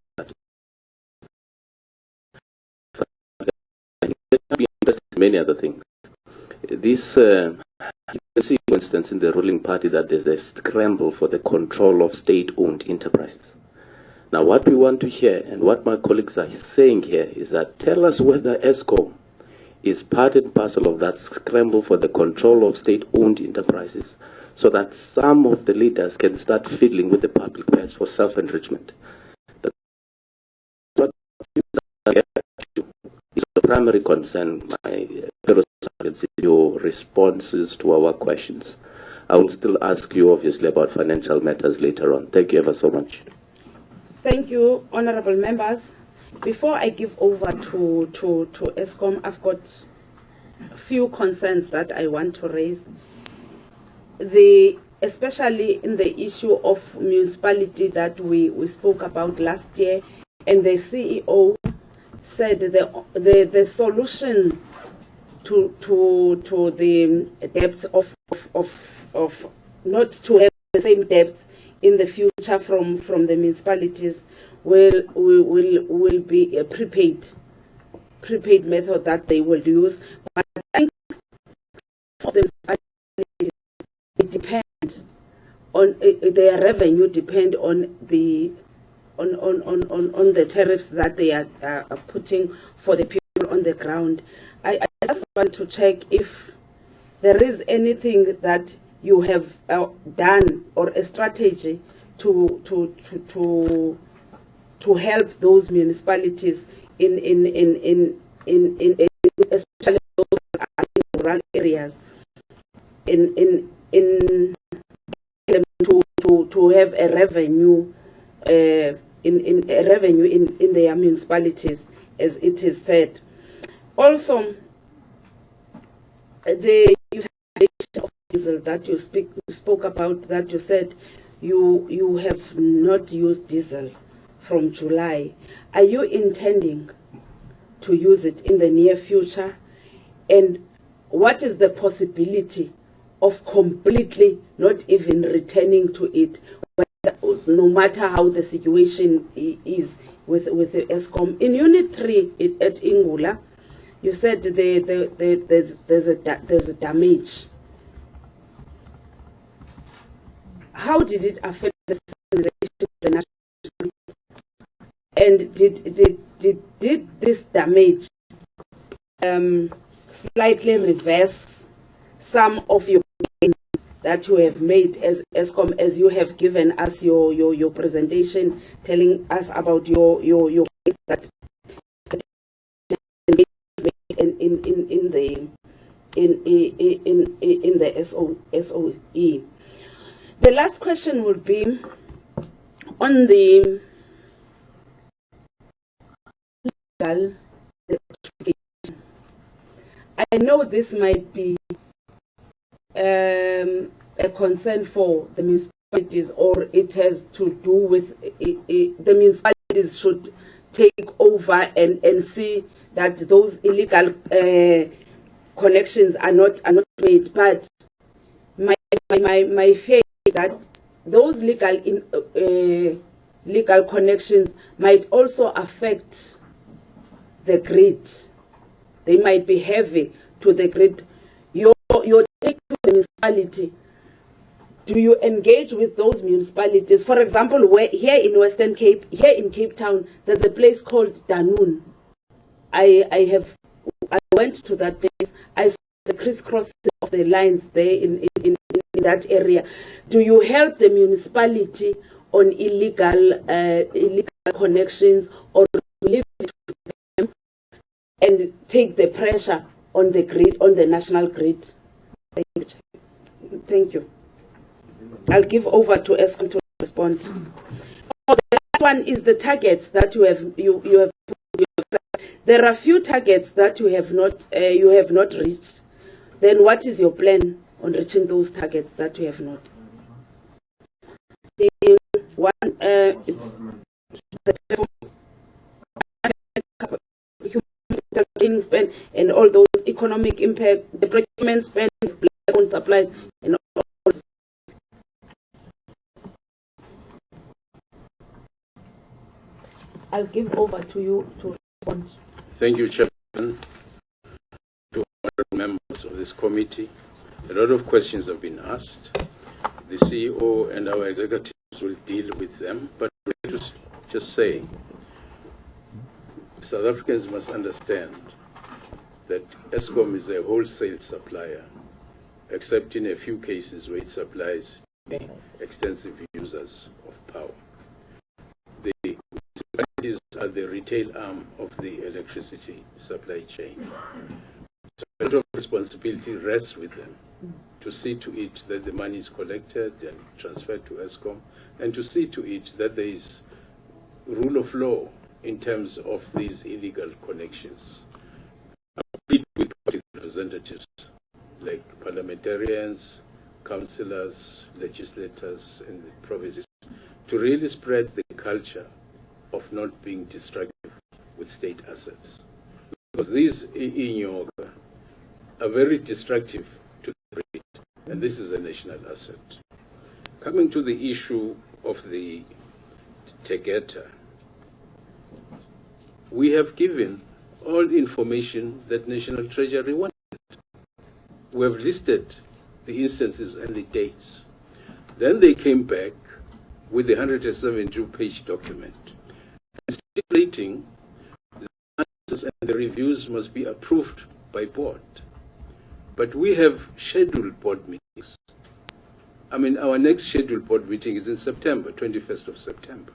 Many other things. This, you can see, for instance, in the ruling party that there's a scramble for the control of state-owned enterprises. Now, what we want to hear and what my colleagues are saying here is that tell us whether Eskom is part and parcel of that scramble for the control of state-owned enterprises, so that some of the leaders can start fiddling with the public purse for self-enrichment. What is the primary concern, my fellow sergeants, your responses to our questions. I will still ask you, obviously, about financial matters later on. Thank you ever so much. Thank you, honorable members. Before I give over to Eskom, I've got a few concerns that I want to raise. Especially in the issue of municipality that we spoke about last year, and the CEO said the solution to the debts of not to have the same debts in the future from the municipalities will be a prepaid method that they will use. But I think the municipalities depend on their revenue depend on the tariffs that they are putting for the people on the ground. I just want to check if there is anything that you have done or a strategy to help those municipalities in especially those that are in rural areas in to have a revenue in their municipalities, as it is said. Also, the utilization of diesel that you spoke about, that you said you have not used diesel from July. Are you intending to use it in the near future? And what is the possibility of completely not even returning to it, no matter how the situation is with the Eskom? In Unit 3 at Ingula, you said there's a damage. How did it affect the synchronization of the national? And did this damage slightly reverse some of your gains that you have made as Eskom, as you have given us your presentation, telling us about your gains that in the SOE. The last question would be on the legal electrification. I know this might be a concern for the municipalities, or it has to do with the municipalities should take over and see that those illegal connections are not made. But my fear is that those legal connections might also affect the grid. They might be heavy to the grid. Your take to the municipality, do you engage with those municipalities? For example, here in Western Cape, here in Cape Town, there's a place called Danun. I went to that place. I saw the crisscrossing of the lines there in that area. Do you help the municipality on illegal connections, or do you leave it to them and take the pressure on the grid, on the national grid? Thank you. I'll give over to Eskom to respond. The last one is the targets that you have. There are few targets that you have not reached. Then what is your plan on reaching those targets that you have not? The one it's the human spend and all those economic impact, the procurement spend, black owned supplies, and all. I'll give over to you to respond. Thank you, Chairman. To honorable members of this committee, a lot of questions have been asked. The CEO and our executives will deal with them, but let us just say, South Africans must understand that Eskom is a wholesale supplier, except in a few cases where it supplies extensive users of power. The municipalities are the retail arm of the electricity supply chain. So a lot of responsibility rests with them to see to it that the money is collected and transferred to Eskom, and to see to it that there is rule of law in terms of these illegal connections. I plead with public representatives like parliamentarians, councillors, legislators in the provinces to really spread the culture of not being destructive with state assets. Because these eNCA are very destructive to the grid, and this is a national asset. Coming to the issue of the Tegeta, we have given all information that National Treasury wanted. We have listed the instances and the dates. Then they came back with the 172-page document, stipulating the answers and the reviews must be approved by board. But we have scheduled board meetings. I mean, our next scheduled board meeting is in September, 21st of September.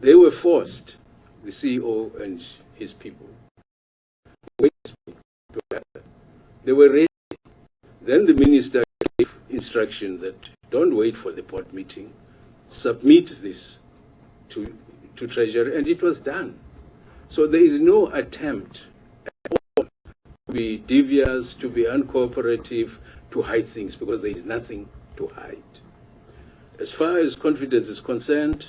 They were forced, the CEO and his people, they were ready. Then the minister gave instruction that don't wait for the board meeting, submit this to Treasury, and it was done. So there is no attempt at all to be devious, to be uncooperative, to hide things, because there is nothing to hide. As far as confidence is concerned,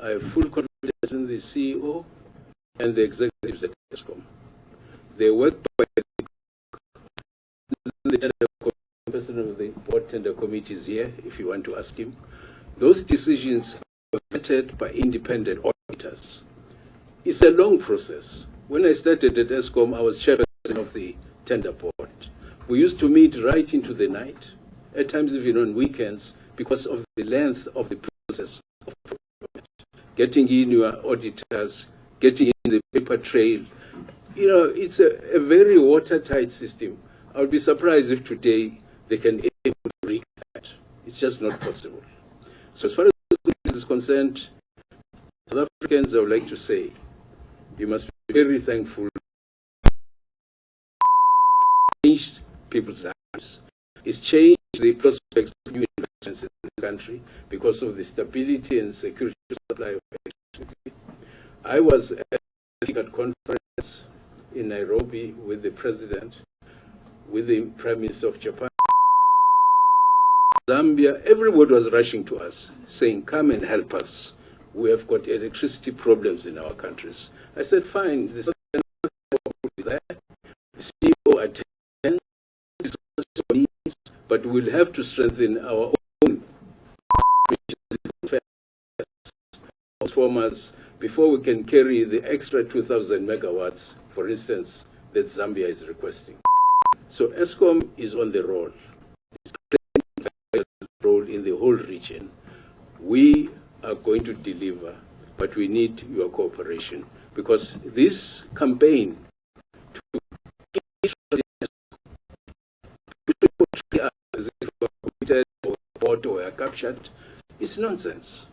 I have full confidence in the CEO and the executives at Eskom. They work by the president of the board tender committee is here, if you want to ask him. Those decisions were vetted by independent auditors. It's a long process. When I started at Eskom, I was chairperson of the tender board. We used to meet right into the night, at times even on weekends, because of the length of the process of procurement. Getting in your auditors, getting in the paper trail. You know, it's a very watertight system. I would be surprised if today they can able to break that. It's just not possible. So as far as this is concerned, South Africans, I would like to say, you must be very thankful. Changed people's lives. It's changed the prospects of new investments in the country because of the stability and security supply of electricity. I was at a conference in Nairobi with the president, with the Prime Minister of Japan. Zambia, everybody was rushing to us, saying, come and help us. We have got electricity problems in our countries. I said, fine, the CEO attends, but we'll have to strengthen our own transformers before we can carry the extra 2,000 megawatts, for instance, that Zambia is requesting. So Eskom is on the roll. It's playing a role in the whole region. We are going to deliver, but we need your cooperation, because this campaign to as if we are committed or bought or are captured is nonsense.